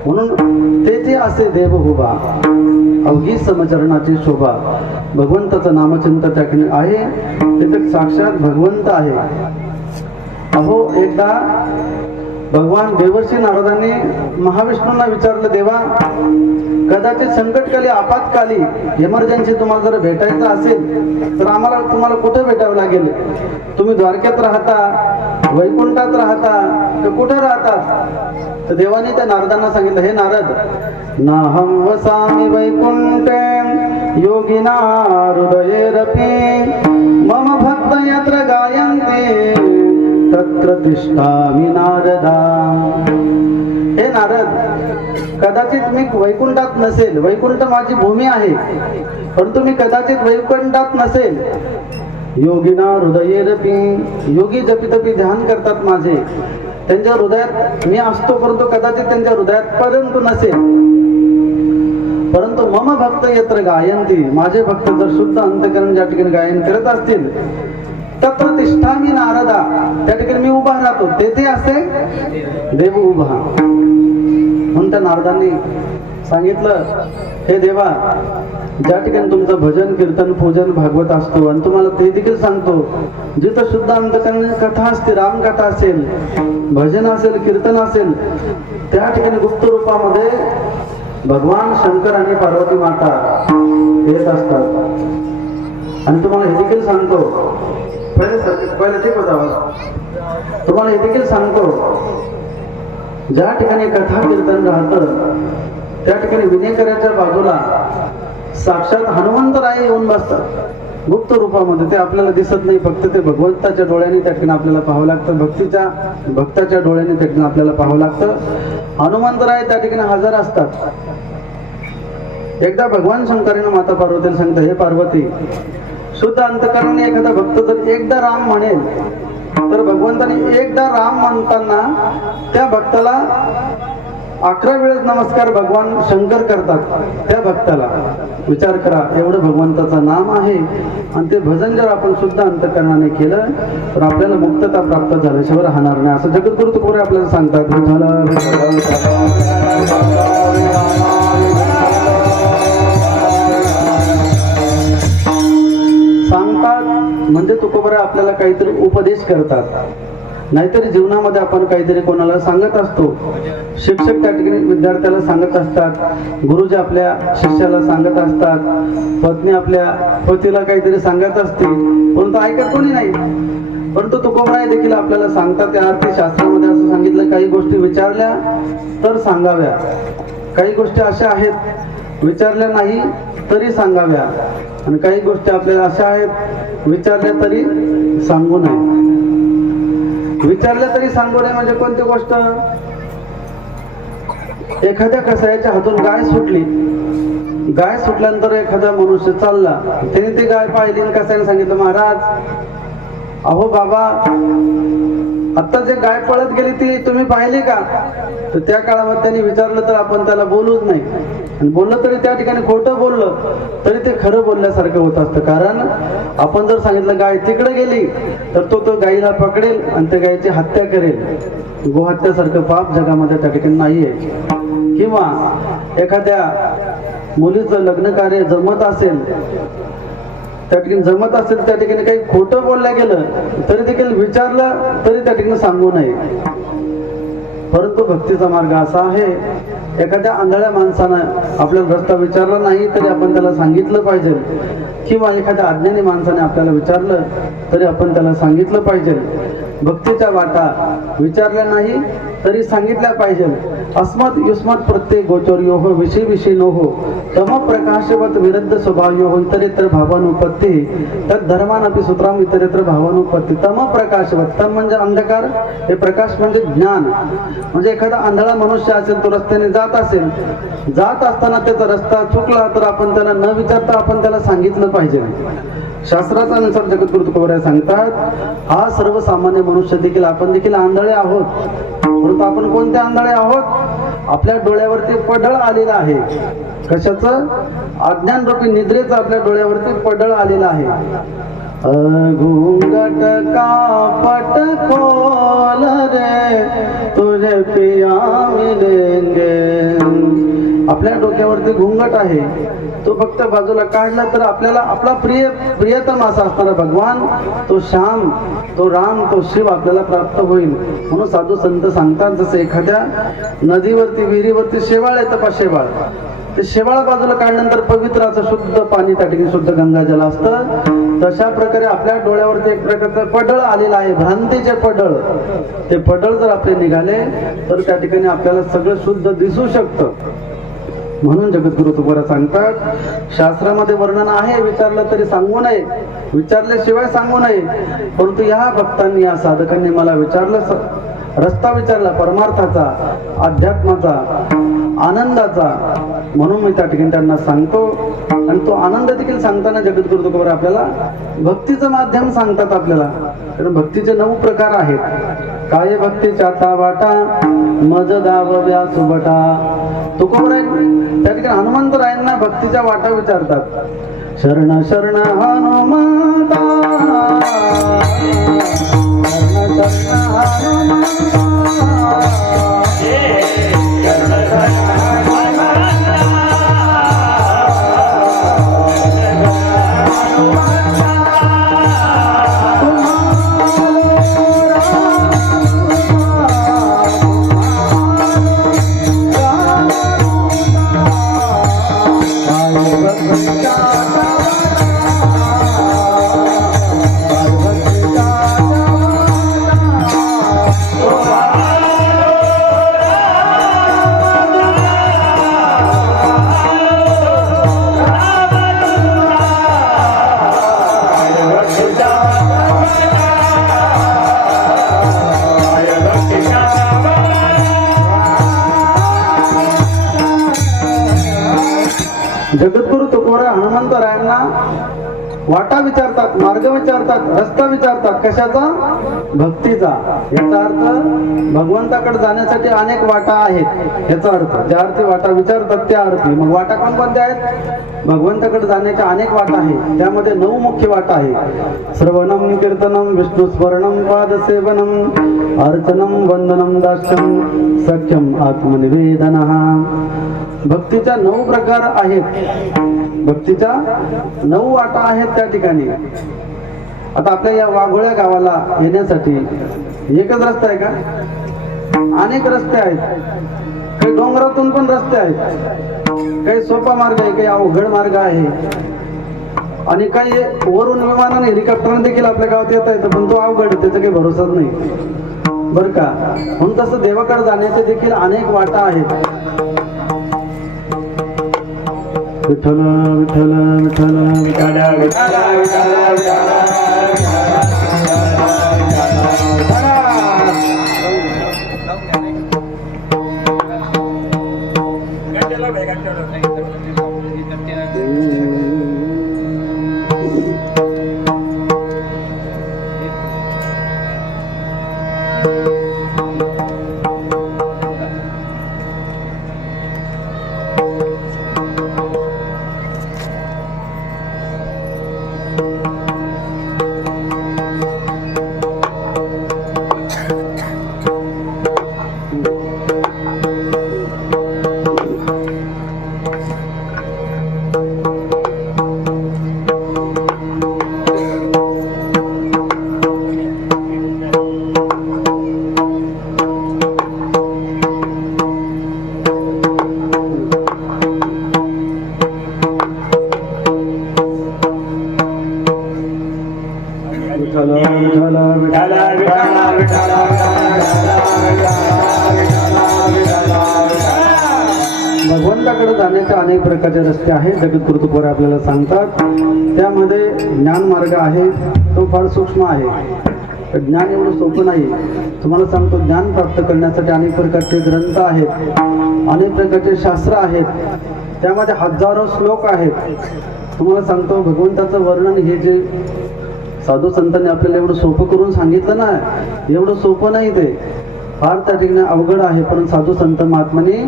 म्हणून तेथे असे देव उभा अवघी समचरणाची शोभा. भगवंताचं नामचिंतन त्या ठिकाणी आहे, तिथे साक्षात भगवंत आहे. अहो एकदा भगवान देवर्षी नारदांनी महाविष्णूंना विचारलं, देवा कदाचित संकटकाली आपत्काली इमर्जन्सी तुम्हाला जर भेटायचं असेल तर आम्हाला तुम्हाला कुठे भेटावं लागेल? तुम्ही द्वारकेत राहता, वैकुंठात राहता, तर कुठे राहतात? तर देवाने त्या नारदांना सांगितलं, हे नारद, नाहं वसामि वैकुंठे योगिना हृदयेरपि मम भक्त यत्र गायन्ति तत्र तिष्ठामि नारदा. हे नारद, कदाचित मी वैकुंठात नसेल, वैकुंठ माझी भूमी आहे, परंतु मी कदाचित वैकुंठात नसेल. योगिना हृदयेरपि, योगी जपितपी ध्यान करतात माझे, त्यांच्या हृदयात मी असतो, परंतु कदाचित त्यांच्या हृदयात परंतु नसेल. परंतु मम भक्त यत्र गायन्ति, माझे भक्त जर शुद्ध अंतकरण ज्या ठिकाणी गायन करत असतील, तत्र तिष्ठामि नारदा, त्या ठिकाणी मी उभा राहतो, तेथे असे देव उभा. म्हणून त्या नारदांनी सांगितलं, हे देवा, ज्या ठिकाणी तुमचं भजन कीर्तन पूजन भागवत असतो, आणि तुम्हाला ते देखील सांगतो, जिथं शुद्ध अंतकरण कथा असते, रामकथा असेल, भजन असेल, कीर्तन असेल, त्या ठिकाणी गुप्त रूपामध्ये भगवान शंकर आणि पार्वती माता येत असतात. आणि तुम्हाला हे देखील सांगतो, पहिले ठीक होता, तुम्हाला हे देखील सांगतो, ज्या ठिकाणी कथा कीर्तन राहतं त्या ठिकाणी विनेकराच्या बाजूला साक्षात हनुमंतराय येऊन बसतात गुप्त रूपामध्ये. ते आपल्याला दिसत नाही, फक्त ते भगवंताच्या डोळ्याने त्या ठिकाणी आपल्याला पाहावं लागतं, भक्ताच्या डोळ्याने त्या ठिकाणी आपल्याला पाहावं लागतं. हनुमंतराय त्या ठिकाणी हजर असतात. एकदा भगवान शंकराने माता पार्वतीला सांगितलं, हे पार्वती, शुद्ध अंतकरणाने एखादा भक्त जर एकदा राम म्हणेल तर भगवंताने एकदा राम म्हणताना त्या भक्ताला 11 वेळेस नमस्कार भगवान शंकर करतात त्या भक्ताला. विचार करा, एवढं भगवंताचं नाम आहे, आणि ते भजन जर आपण शुद्ध अंतकरणाने केलं तर आपल्याला मुक्तता प्राप्त झाल्याशिवाय राहणार नाही, असं जगद्गुरु तुकोबरे आपल्याला सांगतात. सांगतात म्हणजे तुकोबरे आपल्याला काहीतरी उपदेश करतात. नाहीतरी जीवनामध्ये आपण काहीतरी कोणाला सांगत असतो. शिक्षक त्या ठिकाणी विद्यार्थ्याला सांगत असतात, गुरुजी आपल्या शिष्याला सांगत असतात, पत्नी आपल्या पतीला काहीतरी सांगत असते, परंतु ऐकत कोणी नाही. परंतु तुकोबराय देखील आपल्याला सांगतात. त्या अर्थी शास्त्रामध्ये असं सांगितलं, काही गोष्टी विचारल्या तर सांगाव्या, काही गोष्टी अशा आहेत विचारल्या नाही तरी सांगाव्या, आणि काही गोष्टी आपल्याला अशा आहेत विचारल्या तरी सांगू नये. विचारल्या तरी सांगू नये म्हणजे कोणती गोष्ट? एखाद्या कसायाच्या हातून गाय सुटली, गाय सुटल्यानंतर एखादा मनुष्य चालला, त्याने ती गाय पाहिली आणि कसायाने सांगितलं, महाराज अहो बाबा, आता जे गाय पळत गेली ती तुम्ही पाहिली का? तर त्या काळामध्ये त्यांनी विचारलं तर आपण त्याला बोलूच नाही, आणि बोललं तरी त्या ठिकाणी खोटं बोललं तरी ते खरं बोलल्यासारखं होत असतं. कारण आपण जर सांगितलं गाय तिकडे गेली तर तो गायीला पकडेल आणि त्या गायीची हत्या करेल. गोहत्यासारखं पाप जगामध्ये त्या ठिकाणी नाहीये. किंवा एखाद्या मुलीचं लग्न कार्य जमत असेल, त्या ठिकाणी जमत असेल, त्या ठिकाणी काही खोटं बोललं गेलं तरी देखील विचारलं तरी त्या ठिकाणी सांगू नये. परंतु भक्तीचा मार्ग असा आहे, एखाद्या आंधळ्या माणसानं आपल्याला रस्ता विचारला नाही तरी आपण त्याला सांगितलं पाहिजे, किंवा एखाद्या अज्ञानी माणसाने आपल्याला विचारलं तरी आपण त्याला सांगितलं पाहिजे. भक्तीच्या वाटा विचारल्या नाही तरी सांगितल्या पाहिजे. अस्मत् युष्मत् प्रत्येक गोचर्यो हो विषय विषय नो हो तम प्रकाशवत विरुद्ध स्वभाव्यो हो इतरेतर भावानुपत्ती तद धर्मानपि सूत्राम इतरेतर भावानुपत्ती. तम प्रकाशवत, तम म्हणजे अंधकार, हे प्रकाश म्हणजे ज्ञान. म्हणजे एखादा आंधळा मनुष्य असेल, तो रस्त्याने जात असेल, जात असताना त्याचा रस्ता चुकला तर आपण त्याला न विचारता आपण त्याला सांगितलं पाहिजे. शास्त्राचा अनुसार जगद्गुरु तुकोबराय सांगतात, हा सर्वसामान्य मनुष्य देखील, आपण देखील आंधळे आहोत. परंतु आपण कोणते आंधळे आहोत? आपल्या डोळ्यावरती पडळ आलेला आहे. कशाचं? अज्ञान रूपी निद्रेचं आपल्या डोळ्यावरती पडळ आलेला आहे. घूंघट का पट खोल रे तुझे पिया मिलेंगे. आपल्या डोक्यावरती घुंगट आहे, तो फक्त बाजूला काढला तर आपल्याला आपला प्रियतम असा असणारा भगवान, तो श्याम, तो राम, तो शिव आपल्याला प्राप्त होईल. म्हणून साधू संत सांगतात, जसं एखाद्या नदीवरती विहिरीवरती शेवाळ येतं पा, शेवाळ, ते शेवाळ बाजूला काढल्यानंतर पवित्र असं शुद्ध पाणी, त्या ठिकाणी शुद्ध गंगाजल असतं. तशा प्रकारे आपल्या डोळ्यावरती एक प्रकारचं पडळ आलेलं आहे, भ्रांतीचे पडळ. ते पडळ जर आपले निघाले तर त्या ठिकाणी आपल्याला सगळं शुद्ध दिसू शकतं. म्हणून जगद्गुरु तुकोबराय सांगतात, शास्त्रामध्ये वर्णन आहे, विचारलं तरी सांगू नये, विचारल्याशिवाय सांगू नये. परंतु या भक्तांनी, या साधकांनी मला विचारलं, रस्ता विचारला परमार्थाचा, अध्यात्माचा, आनंदाचा. म्हणून मी त्या ठिकाणी त्यांना सांगतो. आणि तो आनंद देखील सांगताना जगद्गुरु तुकोबराय आपल्याला भक्तीचं माध्यम सांगतात आपल्याला. कारण भक्तीचे 9 प्रकार आहेत. काय भक्ती चाता वाटा मज दाव व्यासुबटा. तुकोबराय त्या ठिकाणी हनुमंतरायांना भक्तीच्या वाटा विचारतात. शरण शरण हनुमंता, शरण शरण जगद्गुरु तुकोबराय हनुमंतरायांना वाटा विचारतात, मार्ग विचारतात, रस्ता विचारतात. कशाचा? भक्तीचा. याचा अर्थ भगवंताकडे जाण्यासाठी अनेक वाटा आहेत, याचा अर्थ. ज्या अर्थी वाटा विचारतात त्या अर्थी. मग वाटा कोणकोणत्या आहेत? भगवंताकडे जाण्याच्या अनेक वाटा आहेत. त्यामध्ये 9 मुख्य वाटा आहेत. श्रवणम कीर्तनम विष्णुस्मरणम पादसेवनम अर्चनम वंदनम दास्यम सख्यम आत्मनिवेदनः. भक्तीच्या 9 प्रकार आहेत. भक्तीच्या 9 वाटा आहेत त्या ठिकाणी. आता आपल्या या वाघोळ्या गावाला येण्यासाठी एकच रस्ता आहे का? अनेक रस्ते आहेत. काही डोंगरातून पण रस्ते आहेत, काही सोपा मार्ग आहे, काही अवघड मार्ग आहे, आणि काही वरून विमानाने, हेलिकॉप्टरने देखील आपल्या गावात येता येतं, पण तो अवघड आहे, त्याचा काही भरोसाच नाही बरं का. म्हणून तसं देवाकडे जाण्याचे देखील अनेक वाटा आहेत. विठ्ठल विठ्ठल विठ्ठल विठ्ठल विठ्ठल विठ्ठल भगवंताकडे जाण्याचे अनेक प्रकारचे रस्ते आहेत. जगद्गुरु तुकोबा आपल्याला सांगतात. त्यामध्ये ज्ञान मार्ग आहे, तो फार सूक्ष्म आहे. ज्ञान एवढं सोपं नाही. तुम्हाला सांगतो, ज्ञान प्राप्त करण्यासाठी अनेक प्रकारचे ग्रंथ आहेत, अनेक प्रकारचे शास्त्र आहेत, त्यामध्ये हजारो श्लोक आहेत. तुम्हाला सांगतो, भगवंताचं वर्णन हे जे साधू संतांनी आपल्याला एवढं सोपं करून सांगितलं ना, एवढं सोपं नाही, ते फार त्या ठिकाणी अवघड आहे. पण साधू संत महात्माने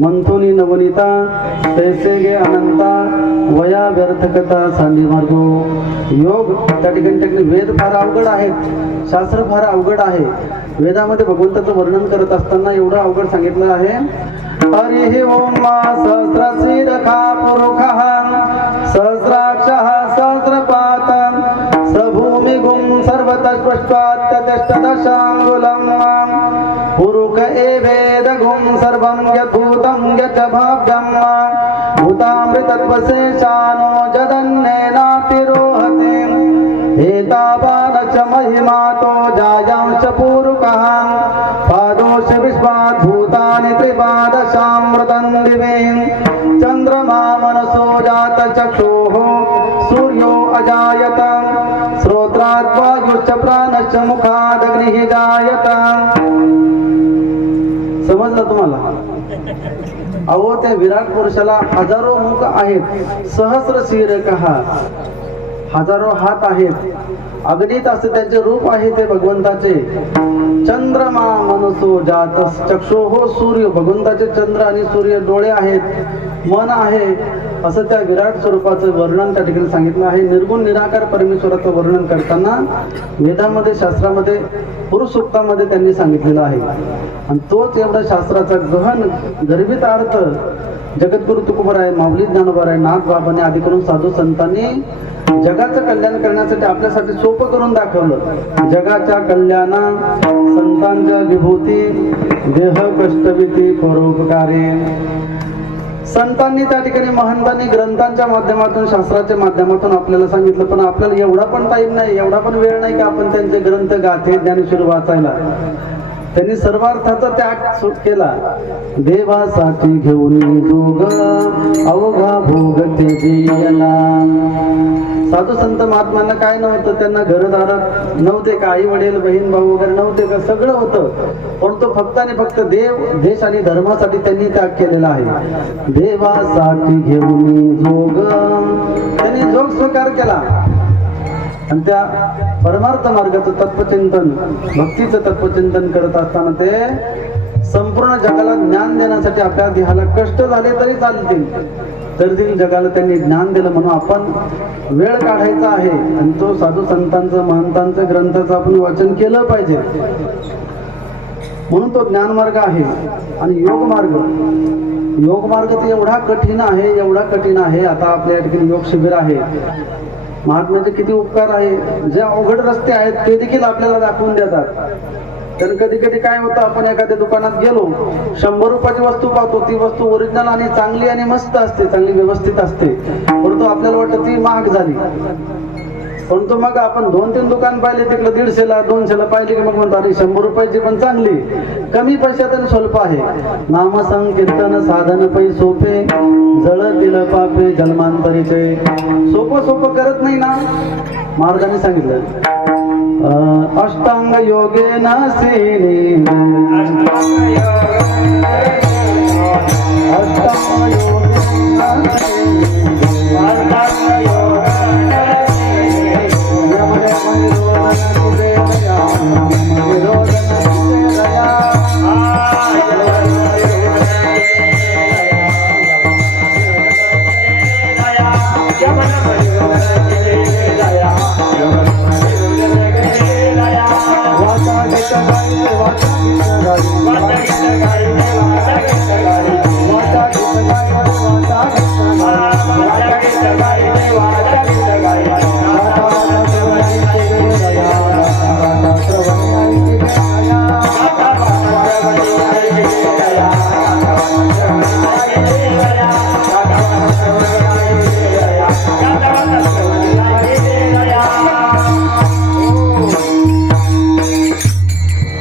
मंथोनी नवनीता तैसे गे अनंता वया व्यर्थकता सांडी मार्गो. योग त्या ठिकाणी वेद फार अवघड आहेत, शास्त्र फार अवघड आहे. वेदामध्ये भगवंताचं वर्णन करत असताना एवढं अवघड सांगितलं आहे. हरिः ओम सहस्रशीरखा पुरुषः सहस्राक्षः सहस्रपातं सभूमिगुं सर्वतस्पष्टात्यष्टदशाङ्गुलं पुरुष एवेदगुं सर्वं यद्भूतं यच्च भाव्यं भूतामृतत्वशेषानो जदन्नेनातिरोहते एतावानश्च महिमातो जायांश्च पूरुकः पादोष विश्वात् भूतानि त्रिपादशामृतं दिवे चन्द्रमा मनसो जातचक्षुः सूर्यो अजायत श्रोत्रात् वायुश्च प्राणश्च मुखादग्निः जायत. समजलं तुम्हाला? अहो, त्या विराट पुरुषाला हजारो मुख आहेत, सहस्र शीरकः, हजारो हात आहेत, अगणित असे त्यांचे रूप आहे ते भगवंताचे. चंद्रमा मनसो जातस चक्षुः सूर्य, भगवंताचे चंद्र आणि सूर्य डोळे आहेत, मन आहे, असं त्या विराट स्वरूपाचं वर्णन त्या ठिकाणी सांगितलं आहे. निर्गुण निराकार परमेश्वराचं वर्णन करताना वेदामध्ये, शास्त्रामध्ये, पुरुष सूक्तामध्ये त्यांनी सांगितलेलं आहे. आणि तोच एवढा शास्त्राचा गहन गर्भित अर्थ जगद्गुरु तुकोबराय, माऊली ज्ञानोबराय, नाथ बाबांनी आदी करून साधू संतांनी जगाचं कल्याण करण्यासाठी आपल्यासाठी सोपं करून दाखवलं. जगाच्या कल्याणा संतांच्या विभूती देह कष्टविती परोपकारे. संतांनी त्या ठिकाणी, महंतांनी ग्रंथांच्या माध्यमातून, शास्त्राच्या माध्यमातून आपल्याला सांगितलं. पण आपल्याला एवढा पण टाइम नाही, एवढा पण वेळ नाही की आपण त्यांचे ग्रंथ गाथे ज्ञानेश्वर वाचायला. त्यांनी सर्वार्थाचा त्याग केला. देवासाठी घेऊन जोग अवघा भोग तेजियला. साधू संत महात्मांना काय नव्हतं, त्यांना घरदार नव्हते का, आई वडील बहीण भाऊ वगैरे नव्हते का, सगळं होतं. परंतु फक्त आणि फक्त देव, देश आणि धर्मासाठी त्यांनी त्याग केलेला आहे. देवासाठी घेऊन जोग, त्यांनी जोग स्वीकार केला. आणि त्या परमार्थ मार्गाचं तत्वचिंतन, भक्तीचं तत्वचिंतन करत असताना ते संपूर्ण जगाला ज्ञान देण्यासाठी आपल्या देहाला कष्ट झाले तरी चालतील, तर जगाला त्यांनी ज्ञान दिलं. म्हणून आपण वेळ काढायचा आहे आणि तो साधू संतांचं, महंतांचं, ग्रंथाचं आपण वाचन केलं पाहिजे. म्हणून तो ज्ञान मार्ग आहे. आणि योग मार्ग, योग मार्ग तर एवढा कठीण आहे, एवढा कठीण आहे. आता आपल्या या ठिकाणी योग शिबिर आहे. महात्म्याचे किती उपकार आहे. जे अवघड रस्ते आहेत ते देखील आपल्याला दाखवून देतात. तर कधी कधी काय होतं, आपण एखाद्या दुकानात गेलो, 100 रुपयाची वस्तू पाहतो, ती वस्तू ओरिजिनल आणि चांगली आणि मस्त असते, चांगली व्यवस्थित असते, परंतु आपल्याला वाटतं ती महाग झाली. परंतु मग आपण 2-3 दुकान पाहिले, तिकडे 150ला 200ला पाहिले की मग म्हणतो अरे 100 रुपयाची पण चांगली, कमी पैशात आणि स्वल्प आहे. नाम संकीर्तन साधन पै सोपे जळ दिलं पापे जन्मांतरीचे. सोपं सोपं करत नाही ना, महाराजांनी सांगितलं अष्टांग योगेन सेने, अष्टांग योगेन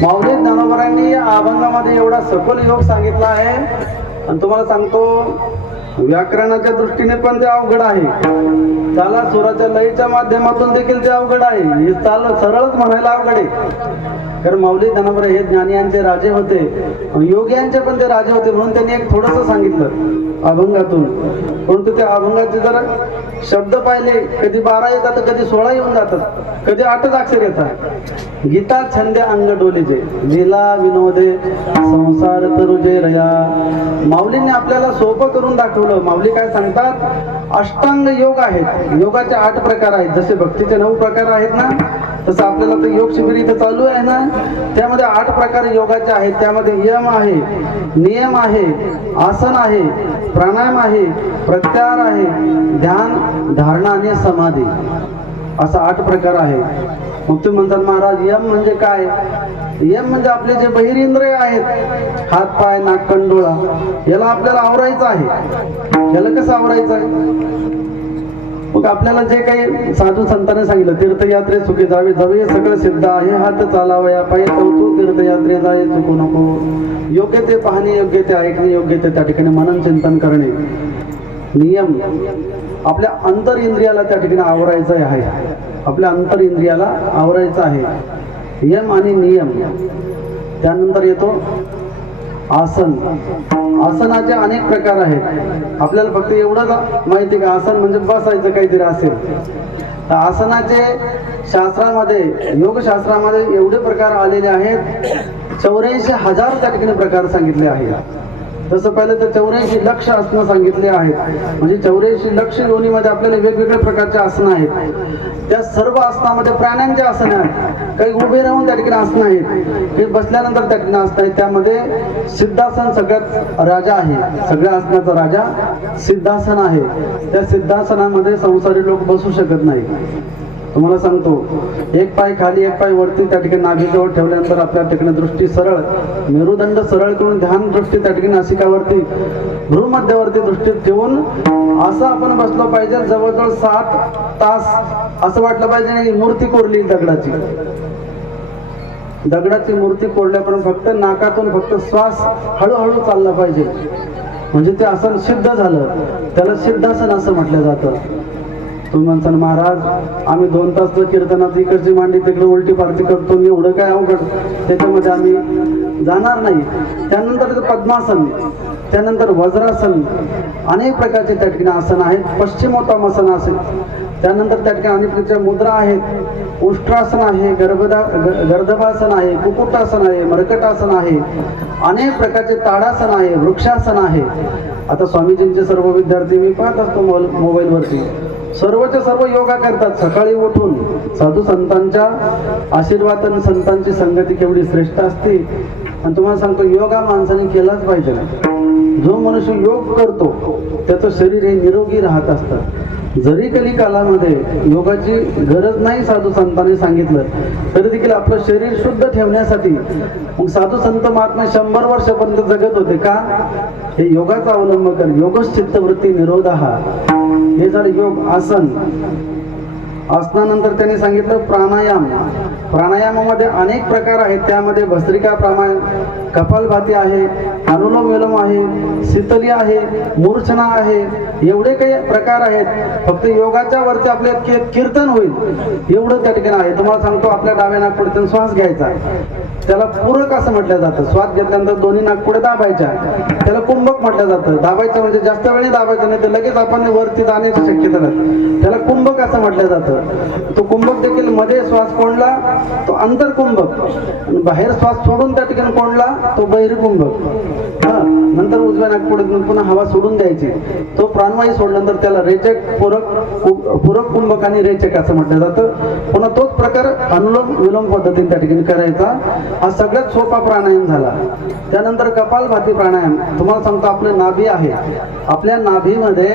माऊली ज्ञानोबरांनी या अभंगामध्ये एवढा सखोल योग सांगितला आहे. आणि तुम्हाला सांगतो व्याकरणाच्या दृष्टीने पण ते अवघड आहे, त्याला सुराच्या लयीच्या माध्यमातून देखील ते अवघड आहे. हे चाल सरळच म्हणायला अवघड आहे. कारण माऊली धनावर हे ज्ञानियांचे राजे होते, योग्यांचे पण ते राजे होते, म्हणून त्यांनी एक थोडंसं सांगितलं अभंगातून. परंतु त्या अभंगाचे जर शब्द पाहिले, कधी 12 येतात तर कधी 16 येऊन जातात, कधी 8च अक्षर येतात. गीता छंदे अंग डोलीजे, लीला विनोदे संसार तरुजे रया. माऊलींनी आपल्याला सोपं करून दाखवलं. माऊली काय सांगतात, अष्टांग योग आहेत, योगाचे 8 प्रकार आहेत. जसे भक्तीचे 9 प्रकार आहेत ना, तसं आपल्याला तर योग शिबिर इथं चालू आहे ना, त्यामध्ये 8 प्रकार योगाचे आहेत. त्यामध्ये यम आहे, नियम आहे, आसन आहे, प्राणायाम आहे, प्रत्याहार आहे, ध्यान, धारणा आणि समाधी, असा 8 प्रकार आहे. मग तुम्ही म्हणतात महाराज यम म्हणजे काय? यम म्हणजे आपले जे बहिरेंद्रिय आहेत, हात पाय नाक कंडोळा, याला आपल्याला आवरायचं आहे. याला कसं आवरायचं आहे? मग आपल्याला जे काही साधू संतांनी सांगितलं, तीर्थयात्रे सुखी जावे जावे सगळं सिद्ध आहे, हात चालावया पाय तू तीर्थयात्रे जाय चुकू नको. योग्य ते पाहणे, योग्य ते ऐकणे, योग्य ते त्या ठिकाणी मनन चिंतन करणे. नियम, आपल्या अंतर इंद्रियाला त्या ठिकाणी आवरायचं आहे, आपल्या अंतर इंद्रियाला आवरायचं आहे. यम आणि नियम. त्यानंतर येतो आसन. आसनाचे अनेक प्रकार आहेत. आपल्याला फक्त एवढंच माहिती का आसन म्हणजे बसायचं काहीतरी असेल. तर आसनाचे शास्त्रामध्ये, योगशास्त्रामध्ये एवढे प्रकार आलेले आहेत, 84,000 त्या ठिकाणी प्रकार सांगितले आहेत. तसं पाहिलं तर 84 लक्ष आसनं सांगितले आहेत. म्हणजे 84 लक्ष योनीमध्ये आपल्याला वेगवेगळ्या प्रकारचे आसनं आहेत. त्या सर्व आसनामध्ये प्राण्यांचे आसन आहेत, काही उभे राहून त्या ठिकाणी आसनं आहेत, काही बसल्यानंतर त्या ठिकाणी आसनं आहेत. त्यामध्ये सिद्धासन सगळ्यात राजा आहे, सगळ्या आसनाचा राजा सिद्धासन आहे. त्या सिद्धासनामध्ये संसारी लोक बसू शकत नाही. तुम्हाला सांगतो, एक पाय खाली एक पाय वरती त्या ठिकाणी नाभीजवळ ठेवल्यानंतर आपल्या ठिकाणी दृष्टी सरळ, मेरुदंड सरळ करून ध्यान दृष्टी त्या ठिकाणी नासिकावरती भ्रूमध्यावरती दृष्टी ठेवून असं आपण बसलो पाहिजे. जवळजवळ 7 तास असं वाटलं पाहिजे. मूर्ती कोरली दगडाची, दगडाची मूर्ती कोरल्यापर्यंत फक्त नाकातून फक्त श्वास हळूहळू चालला पाहिजे, म्हणजे ते आसन सिद्ध झालं. त्याला सिद्धासन असं म्हटलं जातं. तुम्ही म्हणसान महाराज आम्ही 2 तास कीर्तनात इकडची मांडी तिकडे उलटी पार्टी करतो, मी एवढं काय अवघड, त्याच्यामध्ये आम्ही जाणार नाही. त्यानंतर पद्मासन, त्यानंतर वज्रासन, अनेक प्रकारचे त्या ठिकाणी आसन आहेत. पश्चिमोत्तानासन असेल, त्यानंतर त्या ठिकाणी अनेक प्रकारच्या मुद्रा आहेत. उष्ट्रासन आहे, गर्दभासन आहे, कुकुटासन आहे, मर्कटासन आहे, अनेक प्रकारचे ताडासन आहे, वृक्षासन आहे. आता स्वामीजींचे सर्व विद्यार्थी मी पाहत असतो मोबाईलवरती, सर्वच्या सर्व योगा करतात सकाळी उठून. साधू संतांच्या आशीर्वाद आणि संतांची संगती केवढी श्रेष्ठ असते. आणि तुम्हाला सांगतो, योगा माणसाने केलाच पाहिजे. जो मनुष्य योग करतो त्याचं शरीर हे निरोगी राहत असतं. जरी कलिकालामध्ये योगाची गरज नाही साधू संतांनी सांगितलं, तरी देखील आपलं शरीर शुद्ध ठेवण्यासाठी मग साधू संत महात्मा 100 वर्षापर्यंत जगत होते. का? हे योगाचा अवलंब कर. योगच चित्तवृत्ती निरोधः. हे झालं योग. आसन, आसनानंतर त्यांनी सांगितलं प्राणायाम. प्राणायामामध्ये अनेक प्रकार आहेत. त्यामध्ये भस्त्रिका प्राणायाम, कपालभाती आहे, अनुलोम विलोम आहे, शीतली आहे, मूर्छना आहे, एवढे काही प्रकार आहेत. फक्त योगाच्या वरती आपले कीर्तन होईल एवढं त्या ठिकाणी आहे. तुम्हाला सांगतो, आपल्या डाव्या नाकपुडीतून श्वास घ्यायचा, त्याला पूरक असं म्हटलं जातं. श्वास घेतल्यानंतर दोन्ही नाकपुडे दाबायच्या, त्याला कुंभक म्हटलं जातं. दाबायचं म्हणजे जास्त वेळ दाबायचं नाही, तर लगेच आपण वरती जाण्याची शक्यता नाही. त्याला कुंभक असं म्हटलं जातं. तो कुंभक देखील मध्ये श्वास कोंडला तो अंतर कुंभक, बाहेर श्वास सोडून त्या ठिकाणी कोंडला तो बहिर कुंभक. नंतर उजव्या नाकपुडीतून पुन्हा हवा सोडून द्यायची. तो प्राणवायू सोडल्यानंतर त्याला रेचक, पूरक कुंभक आणि रेचक असं म्हटलं जातं. पुन्हा तोच प्रकार अनुलोम विलोम पद्धतीने त्या ठिकाणी करायचा. हा सगळ्यात सोपा प्राणायाम झाला. त्यानंतर कपालभाती प्राणायाम. तुम्हाला सांगतो, आपलं नाभी आहे, आपल्या नाभीमध्ये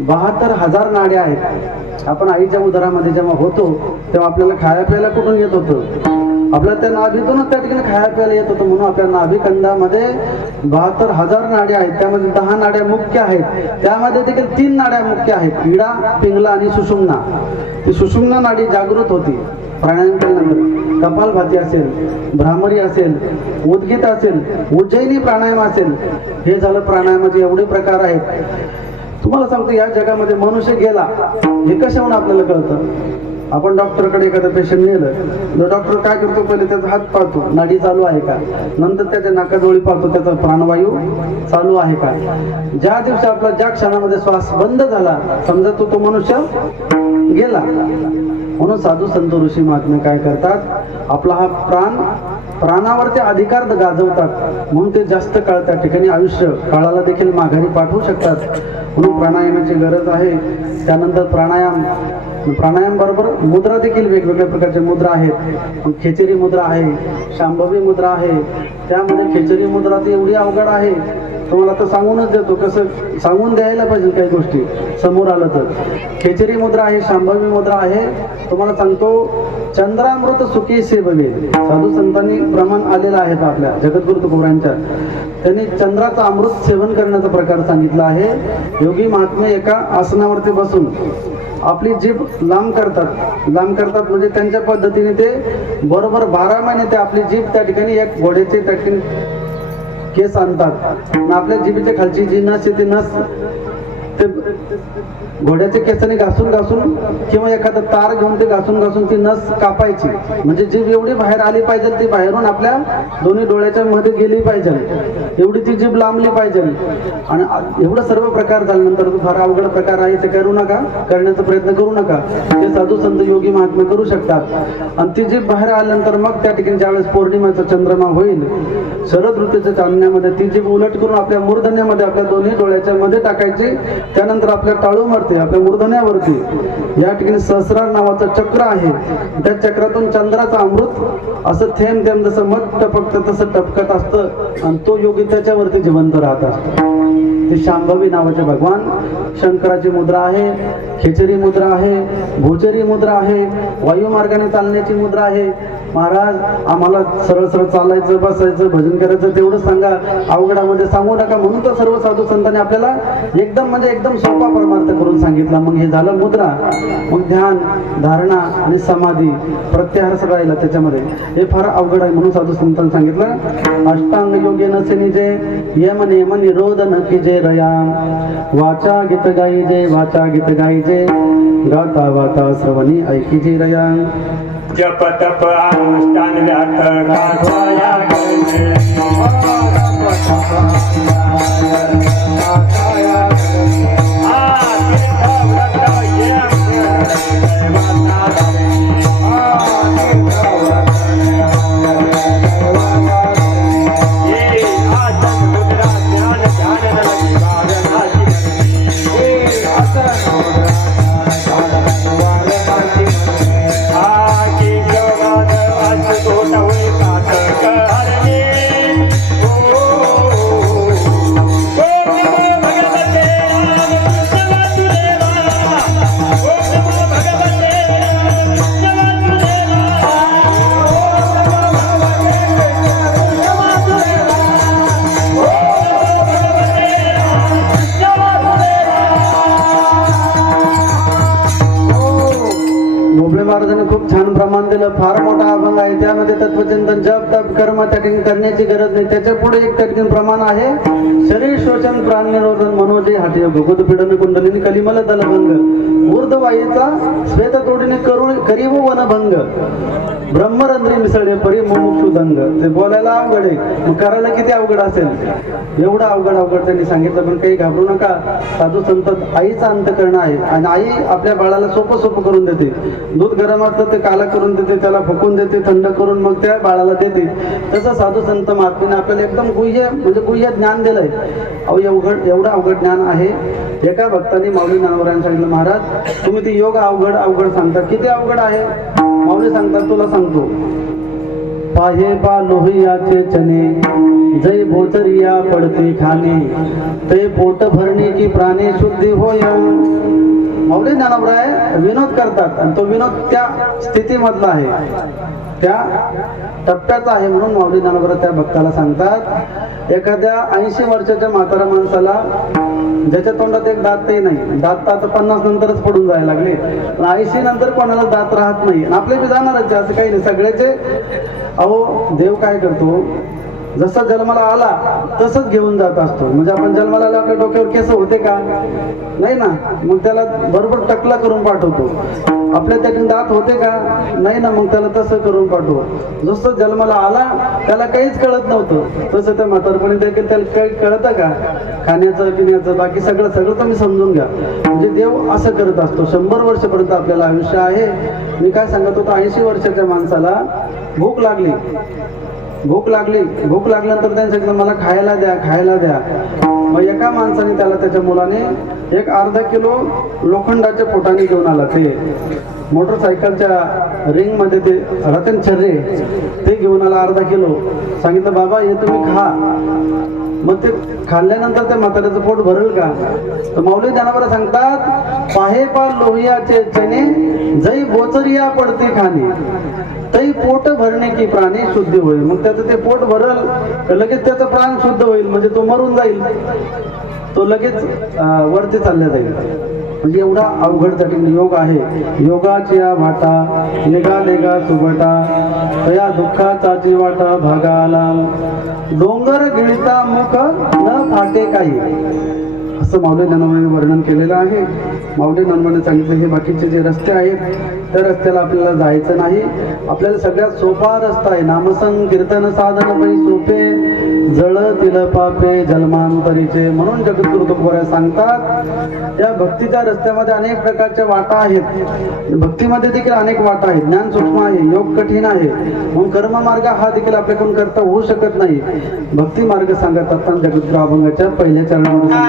72,000 नाड्या आहेत. आपण आईच्या उदरामध्ये जेव्हा होतो तेव्हा आपल्याला खाया प्यायला कुठून येत होतं? आपल्याला त्या नाभीतूनच त्या ठिकाणी खाया प्यायला येत होतं. म्हणून आपल्या नाभी कंदामध्ये 72,000 नाड्या आहेत. त्यामध्ये 10 नाड्या मुख्य आहेत. त्यामध्ये देखील 3 नाड्या मुख्य आहेत, इडा, पिंगला आणि सुषुम्ना. ती सुषुम्ना नाडी जागृत होती प्राणायाम केल्यानंतर. कपालभाती असेल, भ्रामरी असेल, उद्गीत असेल, उज्जैनी प्राणायाम असेल. हे झालं प्राणायामाचे एवढे प्रकार आहेत. तुम्हाला सांगतो या जगामध्ये मनुष्य गेला हे कशाहून आपल्याला कळतं. आपण डॉक्टरकडे एखादं पेशंट नेलं, डॉक्टर काय करतो, पहिले त्याचा हात पाहतो, नाडी चालू आहे का, नंतर त्याच्या नाकाजवळी पाहतो त्याचा प्राणवायू चालू आहे का. ज्या दिवशी आपला ज्या क्षणामध्ये श्वास बंद झाला समजा तो मनुष्य गेला. म्हणून साधू संत ऋषी महात्मे काय करतात, आपला हा प्राणावरती अधिकार गाजवतात. म्हणून ते जास्त काळ त्या ठिकाणी आयुष्य काळाला देखील माघारी पाठवू शकतात. म्हणून प्राणायामाची गरज आहे. त्यानंतर प्राणायाम बरोबर मुद्रा देखील वेगवेगळ्या प्रकारच्या मुद्रा आहेत. खेचरी मुद्रा आहे, शांभवी मुद्रा आहे. त्यामध्ये खेचरी मुद्रा ती एवढी अवघड आहे, तुम्हाला तर सांगूनच देतो, कसं सांगून द्यायला पाहिजे काही गोष्टी समोर आलं तर. खेचरी मुद्रा आहे, शांभवी मुद्रा आहे. तुम्हाला सांगतो चंद्रामृत सुखी सेववे, साधू संतांनी प्रमाण आलेलं आहे आपल्या जगद्गुरु तुकोबांच्या. त्यांनी चंद्राचं अमृत सेवन करण्याचा प्रकार सांगितला आहे. योगी महात्मे एका आसनावरती बसून आपली जीभ लांब करतात म्हणजे त्यांच्या पद्धतीने ते बरोबर 12 महिने ते आपली जीभ त्या ठिकाणी एक घोड्याचे त्या ठिकाणी केस आणतात. आपल्या जिभेच्या खालची जी नस आहे ती नस ते घोड्याच्या केसाने घासून किंवा एखादा तार घेऊन ते घासून ती नस कापायची. म्हणजे जीभ एवढी बाहेर आली पाहिजे, ती बाहेरून आपल्या दोन्ही डोळ्याच्या मध्ये गेली पाहिजे, एवढी ती जीभ लांबली पाहिजे. आणि एवढं सर्व प्रकार झाल्यानंतर तो फार अवघड प्रकार आहे, ते करू नका, करण्याचा प्रयत्न करू नका. ते साधू संत योगी महात्मे करू शकतात. आणि ती जीभ बाहेर आल्यानंतर मग त्या ठिकाणी ज्यावेळेस पौर्णिमेचा चंद्रमा होईल, शरद ऋतूच्या चांदण्यामध्ये ती जीभ उलट करून आपल्या मूर्धन्यामध्ये आपल्या दोन्ही डोळ्याच्या मध्ये टाकायची. त्यानंतर आपल्या टाळूवरती आपल्या मूर्धन्यावरती या ठिकाणी सहस्रार नावाचं चक्र आहे. त्या चक्रातून चंद्राचं अमृत असं थेंब जसं मध टपकतं तसं टपकत असतं आणि तो योगी त्याच्यावरती जिवंत राहत असतो. ते शांभवी नावाचे भगवान शंकराची मुद्रा आहे, खेचरी मुद्रा आहे, भोचरी मुद्रा आहे, वायुमार्गाने चालण्याची मुद्रा आहे. महाराज आम्हाला सरळ चालायचं, बसायचं, भजन करायचं तेवढं सांगा, अवघडामध्ये सांगू नका. म्हणून तर सर्व साधू संतांनी आपल्याला एकदम सोपा परमार्थ करून सांगितला. मग हे झालं मुद्रा. मग ध्यान, धारणा आणि समाधी, प्रत्याहार राहिला त्याच्यामध्ये. हे फार अवघड आहे. म्हणून साधू संतांनी सांगितलं अष्टांग योगे नसे निजे, यम नियम निरोध न कीजे रयाम, वाचा गीत गाईजे, वाचा गीत गाईजे, गाता वाता श्रवणी ऐकीजे रयाम. जप तप अनुष्ठान व्यात काचाया करणे, महाराजांनी खूप छान प्रमाण दिलं. फार मोठा अभंग आहे. त्यामध्ये तत्वचिंतन, जप तप कर्म त्या ठिकाणी करण्याची गरज नाही. त्याच्या पुढे एक त्या ठिकाणी प्रमाण आहे. शरीर शोषण, प्राण निरोधन, मनोजय हाटे, भगवत पीडन कुंडलिनी कलिमल दलभंग, ऊर्ध्ववायूचा श्वेत तोडीने करीव वनभंग, ब्रह्मरंध्री मिसळे परी मुमुक्षुदंग. ते बोलायला अवघड आहे, मग करायला किती अवघड असेल. एवढं अवघड त्यांनी सांगितलं. पण काही घाबरू नका. साधू संत आईचा अंतकरण आहे आणि आई आपल्या बाळाला सोपं करून देते. दूध गरम असतं ते काला करून देते, त्याला फुकून देते, थंड करून मग त्या बाळाला देते. तसं साधू संत महात्म्याने आपल्याला एकदम गुह्य ज्ञान दिलंय. एवढं अवघड ज्ञान आहे. एका भक्तांनी माऊली ज्ञानोबरांनी सांगितलं, महाराज तुम्ही ती योग अवघड सांगता, किती अवघड आहे. माऊली सांगतात, तुला सांगतो. पाहे पा लोहियाचे चने, जय भोचरिया पडती खाणे, ते पोट भरणे की प्राणी शुद्धी होय. माऊली ज्ञानोबराय विनोद करतात आणि तो विनोद त्या स्थितीमधला आहे, त्या टप्प्याचा आहे. म्हणून माऊली ज्ञानोबराय त्या भक्ताला सांगतात, एखाद्या 80 वर्षाच्या म्हातारा माणसाला ज्याच्या तोंडात एक दातही नाही, दात तर आता 50 नंतरच पडून जायला लागले, पण 80 नंतर कोणाला दात राहत नाही. आणि आपले बी जाणारच आहे, असं काही नाही. सगळ्याचे अहो देव काय करतो, जसा जन्माला आला तसंच घेऊन जात असतो. म्हणजे आपण जन्माला आला आपल्या डोक्यावर केस होते का? नाही ना. मग त्याला बरोबर टकला करून पाठवतो. आपल्या त्यातून दात होते का? नाही ना. मग त्याला तसं करून पाठवतो. जसं जन्माला आला त्याला काहीच कळत नव्हतं, तसं त्या म्हातारपणी देखील त्याला काही कळतं का? खाण्याचं पिण्याचं बाकी सगळं तुम्ही समजून घ्या. म्हणजे देव असं करत असतो. 100 वर्षापर्यंत आपल्याला आयुष्य आहे. मी काय सांगत होतो, 80 वर्षाच्या माणसाला भूक लागली, भूक लागल्यानंतर त्यांनी सांगितलं मला खायला द्या. मग एका माणसाने त्याला त्याच्या मुलाने एक अर्धा किलो लोखंडाच्या पोटाने घेऊन आला. ते मोटरसायकलच्या रिंग मध्ये ते रतन छर्रे ते घेऊन आला अर्धा किलो. सांगितलं बाबा हे तुम्ही खा. मग ते खाल्ल्यानंतर त्या म्हाताऱ्याचं पोट भरेल का? तर माऊली जनावर सांगतात पाहे पार लोहियाचे चणे जै बोचरिया पडते खाणे तै पोट भरणे की प्राणी शुद्ध होईल. मग त्याचं ते पोट भरल तर लगेच त्याचं प्राण शुद्ध होईल. म्हणजे तो मरून जाईल, तो लगेच वरती चालल्या जाईल. म्हणजे एवढा अवघड कठीण योग आहे. योगाची वाटा निघाले गा सुबटा तया दुःखाचा वाटा भागाला डोंगर गिळता मुख न फाटे काही, असं माऊली ज्ञानोबाने वर्णन केलेलं आहे. माऊली ज्ञानोबाने सांगितलं हे बाकीचे जे रस्ते आहेत त्या रस्त्याला आपल्याला जायचं नाही. आपल्याला सगळ्यात सोपा रस्ता आहे नामसंग कीर्तन साधन पै सोपे जळ तिल पापे जन्मांतरीचे. म्हणून जगद्गुरु तुकोबाराय सांगतात त्या भक्तीच्या रस्त्यामध्ये अनेक प्रकारच्या वाटा आहेत. भक्तीमध्ये देखील अनेक वाटा आहेत. ज्ञान सूक्ष्म आहे, योग कठीण आहे. म्हणून कर्म मार्ग हा देखील आपल्याकडून करता होऊ शकत नाही. भक्ती मार्ग सांगत असताना जगद्गुरु अभंगाच्या पहिल्या चरणामध्ये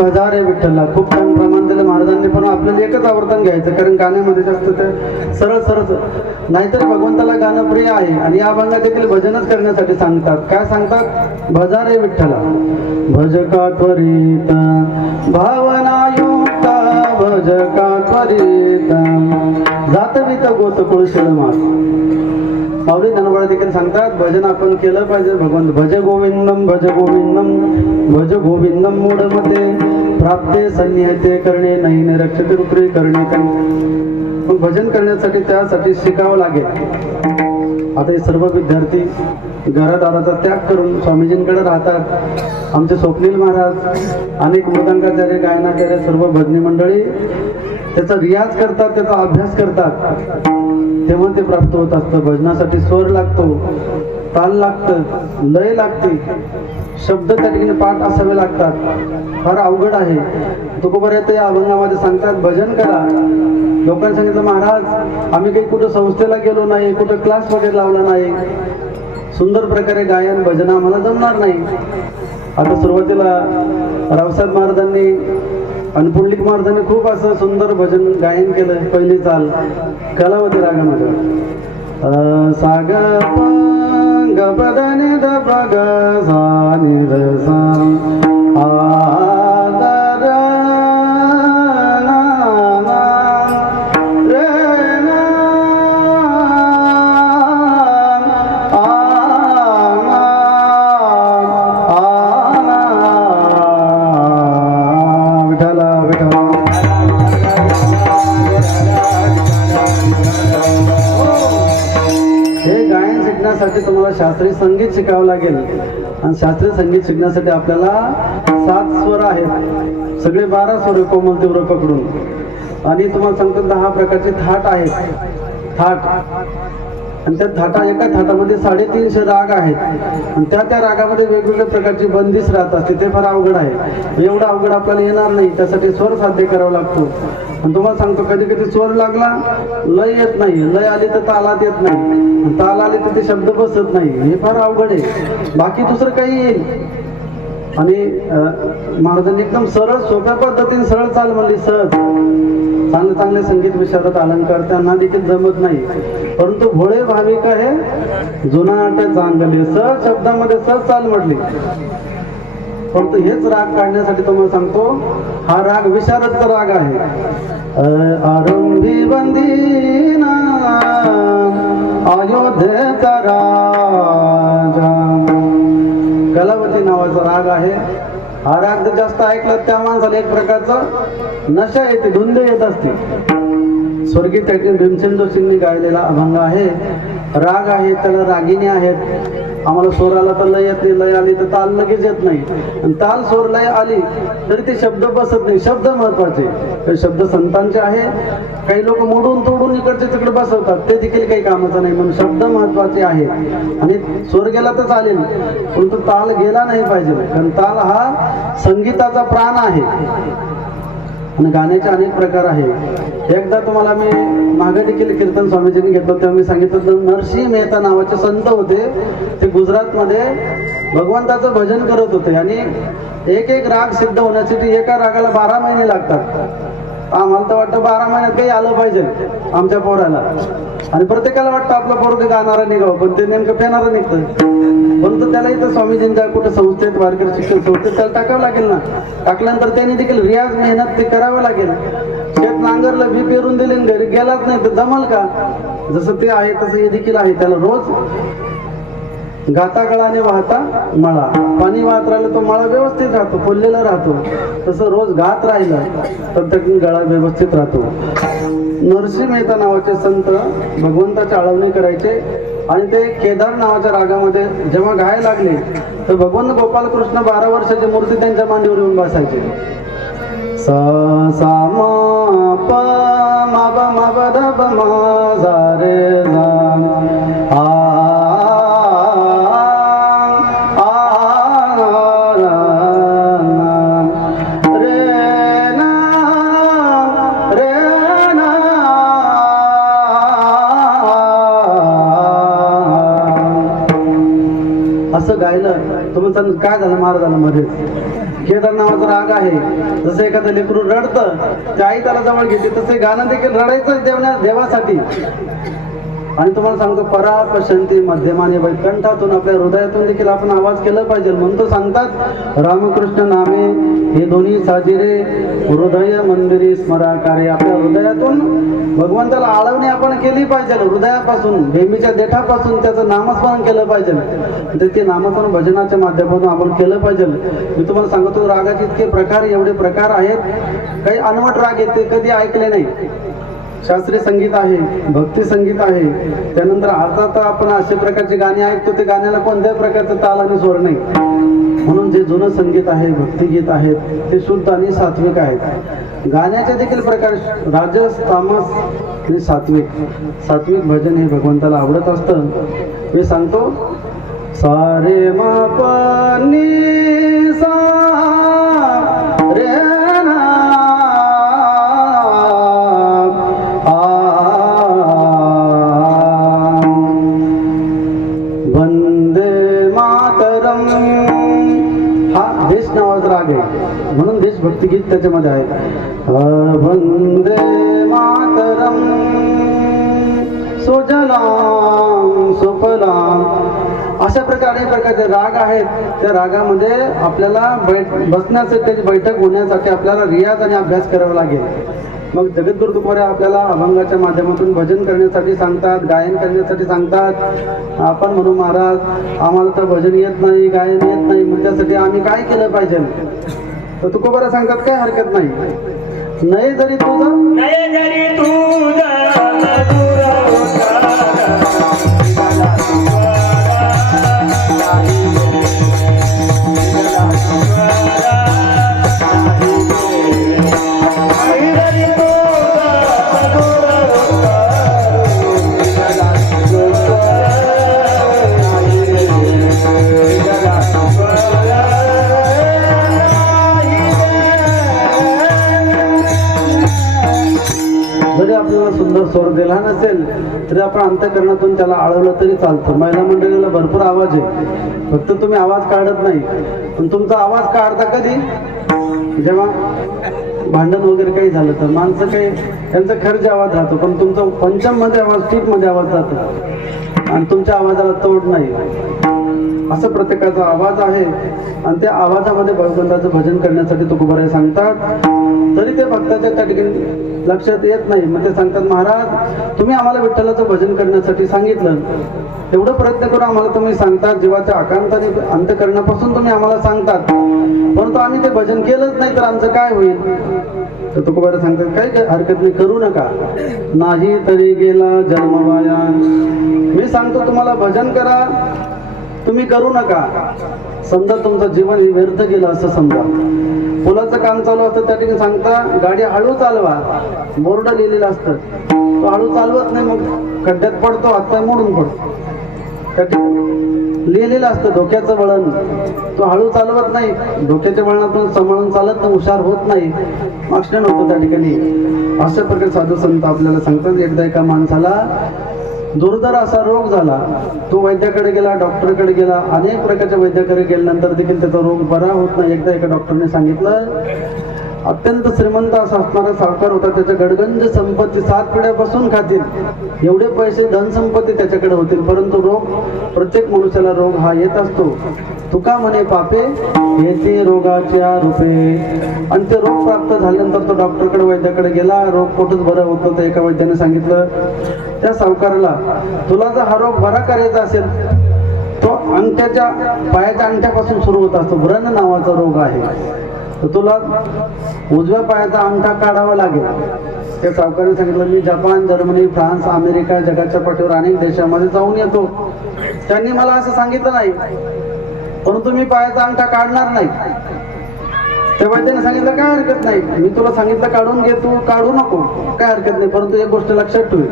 भजारे विठ्ठला. खूप छान प्रमाण दिलं महाराजांनी. पण आपल्याला एकच आवर्तन घ्यायचं कारण गाण्यामध्ये जास्त ते सरळ नाहीतर भगवंताला गाणं प्रिय आहे. आणि या अभंगात देखील भजनच करण्यासाठी सांगतात. काय सांगतात? भजारे विठ्ठला भज का त्वरित भावनायुक्त भज का त्वरित जातवित गोतकुळ शिळमार. माऊली ज्ञानोबा देखील सांगतात भजन आपण केलं पाहिजे. भगवंत भज गोविंदम भज गोविंदम भज गोविंदम मूढमते प्राप्ते संनिहते करणे नाही निरक्षते रुपरी करणे. पण भजन करण्यासाठी त्यासाठी शिकावं लागेल. आता हे सर्व विद्यार्थी घरादाराचा त्याग करून स्वामीजींकडे राहतात. आमचे स्वप्नील महाराज, अनेक मृदंगाचार्य, गायनाचार्य, सर्व भजनी मंडळी त्याचा रियाज करतात, त्याचा अभ्यास करतात, तेव्हा ते प्राप्त होत असतं. भजनासाठी स्वर लागतो, ताल लागतं, लय लागते, शब्द त्या ठिकाणी पाठ असावे लागतात. फार अवघड आहे. तुकोबर येते या अभंगामध्ये सांगतात, भजन करा. लोकांनी सांगितलं, महाराज आम्ही काही कुठं संस्थेला गेलो नाही, कुठं क्लास वगैरे लावला नाही, सुंदर प्रकारे गायन भजन आम्हाला जमणार नाही. आता सुरुवातीला रावसाहेब महाराजांनी आणि पुंडलिक महाराजांनी खूप असं सुंदर भजन गायन केलं. पहिली चाल कलावती रागामध्ये साग ग पद नि द प ग सा नि ध सा आ द र ना ना रे ना आ ना आ ना विठ्ठला विठ्ठला. हे गायन शिकण्यासाठी तुम्हाला शास्त्रीय संगीत शिकावं लागेल. आणि शास्त्रीय संगीत शिकण्यासाठी आपल्याला 7 स्वर आहेत, सगळे 12 स्वर कोमल तीव्र पकडून. आणि तुम्हाला सांगतो 10 प्रकारचे थाट आहेत. थाट, आणि त्या थाटा, एका थाटामध्ये 350 राग आहेत. आणि त्या रागामध्ये वेगवेगळ्या प्रकारची बंदिश राहत असते. ते फार अवघड आहे. एवढं अवघड आपल्याला येणार नाही. त्यासाठी स्वर साध्य करावा लागतो. आणि तुम्हाला सांगतो कधी कधी स्वर लागला, लय येत नाही, लय आली तर तालात येत नाही, ताल आली तर ते शब्द बसत नाही. हे फार अवघड आहे. बाकी दुसरं काही येईल. आणि महाराजांनी एकदम सरळ सोप्या पद्धतीने सरळ चाल म्हणली, सहज. चांगले चांगले संगीत विशारद अलंकार त्यांना देखील जमत नाही, परंतु भोळे भाविक आहे जुनाट चांगले सहज शब्दामध्ये सहज चाल म्हटली. परंतु हेच राग काढण्यासाठी तुम्हाला सांगतो, हा राग विशारदचा राग आहे. आरंभी वंदीना अयोध्येचा राजा, कलावती नावाचा राग आहे. हा राग जर जास्त ऐकला त्या माणसाला एक प्रकारचं नशा येते, धुंद येत असते. स्वर्गीय त्यातील भीमसेन जोशींनी गायलेला अभंग आहे. राग आहे, त्याला रागिणी आहेत. आम्हाला स्वर आला तर लय येत नाही, लय आली तर ताल लगेच येत नाही. आणि ताल स्वर लय आली तरी ते शब्द बसत नाही. शब्द महत्वाचे. ते शब्द संतांचे आहे. काही लोक मोडून तोडून इकडचे तिकडे बसवतात, ते देखील काही कामाचं नाही. म्हणून शब्द महत्वाचे आहे. आणि स्वर गेला तर चालेल, परंतु ताल गेला नाही पाहिजे. कारण ताल हा संगीताचा प्राण आहे. आणि गाण्याचे अनेक प्रकार आहे. एकदा तुम्हाला मी मागे देखील कीर्तन स्वामीजींनी घेतलं, तेव्हा मी सांगितलं, नरसिंह मेहता नावाचे संत होते. ते गुजरातमध्ये भगवंताचं भजन करत होते. आणि एक एक राग सिद्ध होण्यासाठी एका रागाला 12 महिने लागतात. आम्हाला तर वाटतं 12 महिन्यात काही आलं पाहिजे आमच्या पोराला. आणि प्रत्येकाला वाटतं आपलं पोरग गाणारा निघावं, पण ते नेमकं पेणारं निघतं. परंतु त्याला इथं स्वामीजींच्या कुठं संस्थेत, वारकरी शिक्षण संस्थेत त्याला टाकावं लागेल ना. टाकल्यानंतर त्यांनी देखील रियाज मेहनत ते करावं लागेल. शेत नांगरलं, बी पेरून दिले, घरी गेलाच नाही तर जमल का? जसं ते आहे तसं हे देखील आहे. त्याला रोज गाता गळाने वाहता मळा, पाणी वाहत राहिलं तो मळा व्यवस्थित राहतो, फुललेला राहतो. तसं रोज गात राहिलं तर त्या गळा व्यवस्थित राहतो. नरसिंह मेहता नावाचे संत भगवंताची आळवणी करायचे. आणि ते केदार नावाच्या रागामध्ये जेव्हा गायला लागले तर भगवंत गोपालकृष्ण 12 वर्षाची मूर्ती त्यांच्या मांडीवर येऊन बसायचे. सा सा म प म ब म ब द ब म जा रे जा आ असं गायलं. तुम्ही काय झालं महाराजांना मध्ये केदार नावाचा राग आहे. जसं एखादं लेकरू रडतं, त्या आई त्याला जवळ घेते, तसे गाणं देखील रडायचं देवासाठी. आणि तुम्हाला सांगतो, परापशंती मध्यमाने वैकंठातून, आपल्या हृदयातून देखील आपण आवाज केला पाहिजे. म्हणतो सांगतात, रामकृष्ण नामे हे दोन्ही साजिरे हृदय मंदिरी स्मराकारे. आपल्या हृदयातून भगवंताला आळवणी आपण केली पाहिजे. हृदयापासून, बेंबीच्या देठापासून त्याचं नामस्मरण केलं पाहिजे. ते नामस्मरण भजनाच्या माध्यमातून आपण केलं पाहिजे. मी तुम्हाला सांगतो, रागाचे इतके प्रकार, एवढे प्रकार आहेत. काही अनवट राग येते, कधी ऐकले नाही. शास्त्रीय संगीत आहे, भक्ती संगीत आहे, त्यानंतर अर्थात आपण अशा प्रकारचे गाणे ऐकतो ते गाण्याला कोणत्याही प्रकारचं ताल आणि स्वर नाही. म्हणून जे जुनं संगीत आहे, भक्तिगीत आहेत ते शुद्ध आणि सात्विक आहेत. गाण्याचे देखील प्रकार राजस, तामस आणि सात्विक. सात्विक भजन हे भगवंताला आवडत असतं. मी सांगतो सारे मा प नी सा रे ना वंदे मातरम हा देश नावाचा राग आहे म्हणून देशभक्तिगीत त्याच्यामध्ये आहे. वंदे मातरम सुजलाम सुफलाम अशा प्रकारचे राग आहेत. त्या रागामध्ये आपल्याला बसण्यासाठी, त्याची बैठक होण्यासाठी आपल्याला रियाज आणि अभ्यास करावा लागेल. मग जगद्गुरु तुकोबा आपल्याला अभंगाच्या माध्यमातून भजन करण्यासाठी सांगतात, गायन करण्यासाठी सांगतात. आपण म्हणू महाराज आम्हाला तर भजन येत नाही, गायन येत नाही, मग त्यासाठी आम्ही काय केलं पाहिजे? तर तुकोबा सांगतात काय हरकत नाही. नाही जरी तुझं जरी आपल्याला सुंदर स्वर दिला नसेल तरी आपण अंतःकरणातून त्याला आळवलं तरी चालतं. महिला मंडळीला भरपूर आवाज आहे, फक्त तुम्ही आवाज काढत नाही. पण तुमचा आवाज काढता कधी? जेव्हा भांडण वगैरे काही झालं तर माणसं काही त्यांचा खर्च आवाज राहतो, पण तुमचा पंचम मध्ये आवाज, टीप मध्ये आवाज जातो आणि तुमच्या आवाजाला तोड नाही. असं प्रत्येकाचा आवाज आहे आणि त्या आवाजामध्ये भगवंताचं भजन करण्यासाठी तुकोबाराय सांगतात. तरी ते भक्ताच्या त्या ठिकाणी लक्षात येत नाही. मग ते सांगतात महाराज तुम्ही आम्हाला विठ्ठलाचं भजन करण्यासाठी सांगितलं, एवढं प्रयत्न करून आम्हाला तुम्ही सांगतात, जीवाच्या आकांताने अंतःकरणापासून तुम्ही आम्हाला सांगतात, परंतु आम्ही ते भजन केलंच नाही तर आमचं काय होईल? तर तुकोबाराय सांगतात काही हरकत नाही, करू नका. नाही तरी गेला जन्म वाया. मी सांगतो तुम्हाला भजन करा, तुम्ही करू नका. समजा तुमचं जीवन हे व्यर्थ गेलं असं समजा. पुलाचं काम चालू असतं त्या ठिकाणी सांगता गाडी हळू चालवा, बोर्ड लिहिलेलं असतं, तो हळू चालवत नाही, मग खड्ड्यात पडतो, हातपाय मोडून पडतो. लिहिलेलं असतं धोक्याचं वळण, तो हळू चालवत नाही, धोक्याच्या वळणातून सांभाळून चालत नाही, हुशार होत नाही, ऍक्सिडेंट होतो त्या ठिकाणी. अशा प्रकारे साधू संत आपल्याला सांगतात. एकदा एका माणसाला दुर्धर असा रोग झाला, तो वैद्याकडे गेला, डॉक्टरकडे गेला, अनेक प्रकारच्या वैद्याकडे गेल्यानंतर देखील त्याचा रोग बरा होत नाही. एकदा एका डॉक्टरने सांगितलं, अत्यंत श्रीमंत असा असणारा सावकार होता, त्याच्या गडगंज संपत्ती 7 पिढ्यापासून खातील एवढे पैसे धनसंपत्ती त्याच्याकडे होतील, परंतु रोग, प्रत्येक मनुष्याला रोग हा येत असतो. तुका म्हणे पापे येते रोगाच्या रूपे. आणि ते रोग प्राप्त झाल्यानंतर तो डॉक्टरकडे, वैद्याकडे गेला, रोग कुठंच बरं होत नव्हतं. एका वैद्याने सांगितलं त्या सावकाराला, तुला जर हा रोग बरा करायचा असेल तो अंगठ्याच्या, पायाच्या अंगठ्यापासून सुरू होत असतो. व्रण नावाचा रोग आहे, तर तुला उजव्या पायाचा अंगठा काढावा लागेल. त्या सावकाराने सांगितलं मी जपान, जर्मनी, फ्रान्स, अमेरिका, जगाच्या पाठीवर अनेक देशामध्ये जाऊन येतो, त्यांनी मला असं सांगितलं नाही, परंतु मी पायाचा अंगठा काढणार नाही. तेव्हा त्याने सांगितलं काय हरकत नाही, मी तुला सांगितलं काढून घे, तू काढू नको, काय हरकत नाही, परंतु एक गोष्ट लक्षात ठेव,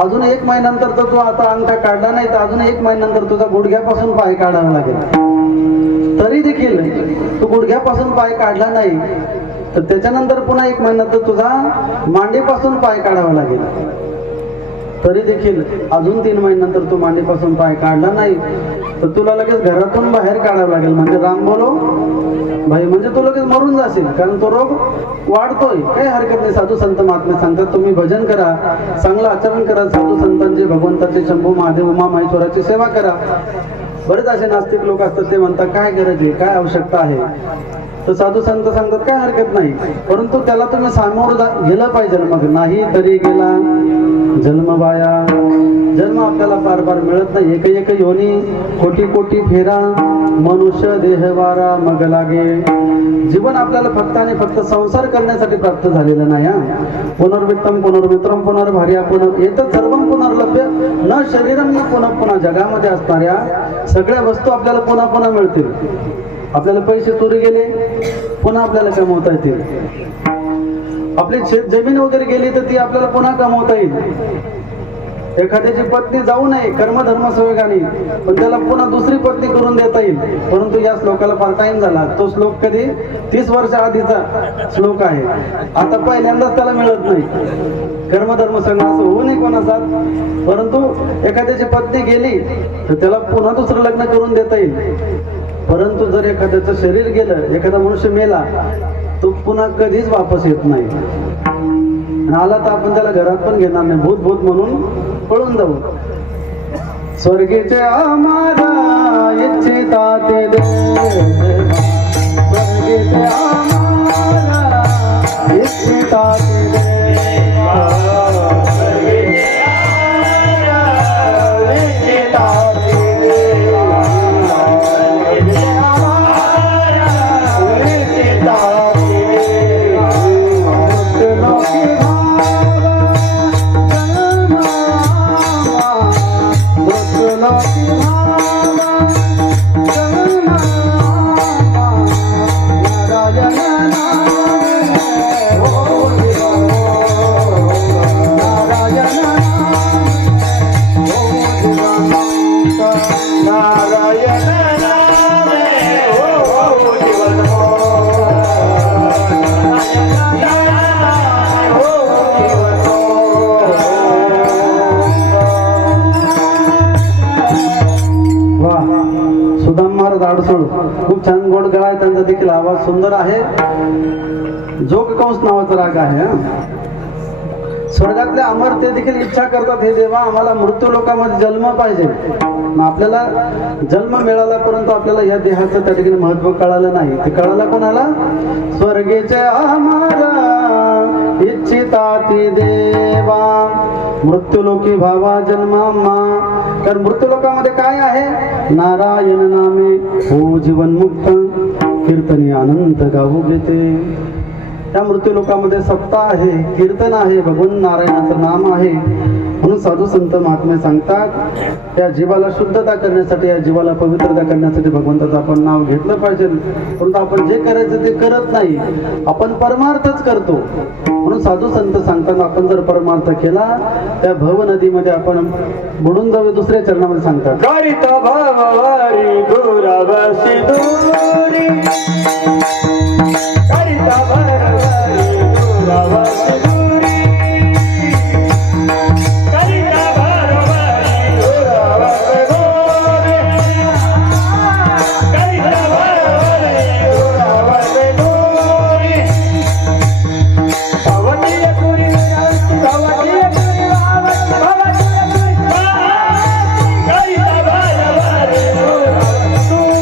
अजून 1 महिन्यानंतर तर तू आता अंगठा काढला नाही तर अजून 1 महिन्यानंतर तुझा गुडघ्यापासून पाय काढावा लागेल. तरी देखील तू गुडघ्यापासून पाय काढला नाही तर त्याच्यानंतर पुन्हा 1 महिन्यानंतर तुझा मांडीपासून पाय काढावा लागेल. तरी देखील अजून 3 महिन्यानंतर तू मांडीपासून पाय काढला नाही तर तुला लगेच घरातून बाहेर काढावं लागेल. म्हणजे राम बोलो भाई, म्हणजे तू लगेच मरून जाशील, कारण तो रोग वाढतोय. काही हरकत नाही. साधू संत महात्मे सांगतात तुम्ही भजन करा, चांगलं आचरण करा, साधू संतांचे, भगवंताचे, शंभू महादेव, उमा महेश्वराची सेवा करा. बरेच असे नास्तिक लोक असतात, ते म्हणतात काय गरज आहे, काय आवश्यकता आहे. तर साधू संत सांगतात काय हरकत नाही, परंतु त्याला तुम्ही सामोरं गेलं पाहिजे. मग नाही तरी गेला जन्मवाया जन्म आपल्याला फार फार मिळत नाही. एक एक योनी कोटी कोटी फेरा मनुष्य देहवारा मग लागे. जीवन आपल्याला फक्त आणि फक्त संसार करण्यासाठी प्राप्त झालेलं नाही. पुनर्वित्तम पुनर्मित्रम पुनर्भार्या पुनर् येतं सर्वं पुनर्लभ्य न शरीरम न पुन्हा पुन्हा. जगामध्ये असणाऱ्या सगळ्या वस्तू आपल्याला पुन्हा पुन्हा मिळतील. आपल्याला पैसे चोरी गेले पुन्हा आपल्याला कमवता येतील. आपली जमीन वगैरे गेली तर ती आपल्याला पुन्हा कमवता येईल. एखाद्याची पत्नी जाऊ नये कर्मधर्म संयोगाने पण त्याला पुन्हा दुसरी पत्नी करून देता येईल. परंतु या श्लोकाला फार टाइम झाला. तो श्लोक कधी 30 वर्ष आधीचा श्लोक आहे. आता पहिल्यांदाच त्याला मिळत नाही. कर्मधर्म संयोग असं होऊ नये कोणाचा. परंतु एखाद्याची पत्नी गेली तर त्याला पुन्हा दुसरं लग्न करून देता येईल. परंतु जर एखाद्याचं शरीर गेलं एखादा मनुष्य मेला तो पुन्हा कधीच वापस येत नाही. आला तर आपण त्याला घरात पण घेणार नाही. भूत भूत म्हणून पळून जाऊ. स्वर्गीचे आम्हाला इच्छिता ते देवा. स्वर्गीचे आम्हाला इच्छिता ते देवा. स्वर्गीचे आम्हाला इच्छिता ते देवा. स्वर्गीचे आम्हाला इच्छिता ते देवा. खूप छान गोड गळा आहे त्यांचा देखील आवाज सुंदर आहे. जोग कंस नावाचा राग आहे. स्वर्गातले अमर ते देखील इच्छा करतात हे देवा आम्हाला मृत्यू लोकांमध्ये जन्म पाहिजे. आपल्याला जन्म मिळाला परंतु आपल्याला या देहाचं त्या ठिकाणी महत्व कळालं नाही. ते कळालं कोणाला? स्वर्गेचे आम्हाला इच्छिता ती देवा. मृत्यूलोकी भावा जन्माम्मा. कारण मृत्यूलोकामध्ये काय आहे? नारायण नामे हो जीवन मुक्त कीर्तनी अनंत गाऊ घेते. त्या मृत्यूलोकामध्ये सप्ताह आहे, कीर्तन आहे, भगवान नारायणाचं नाम आहे. म्हणून साधू संत महात्मे सांगतात त्या जीवाला शुद्धता करण्यासाठी या जीवाला पवित्रता करण्यासाठी भगवंताचं आपण नाव घेतलं पाहिजे. परंतु आपण जे करायचं ते करत नाही. आपण परमार्थच करतो. म्हणून साधू संत सांगताना आपण जर परमार्थ केला त्या भव नदीमध्ये आपण बुडून जाऊ. दुसऱ्या चरणामध्ये सांगतात करिता भववारी दुरावसी दूरी. करिता भववारी दुरावसी दूरी. करिता भववारी दुरावसी दूरी. करिता भववारी दुरावसी दूरी. भवतीय पुरी भवतीय पुरी भवतीय पुरी. करिता भववारी दुरावसी दूरी.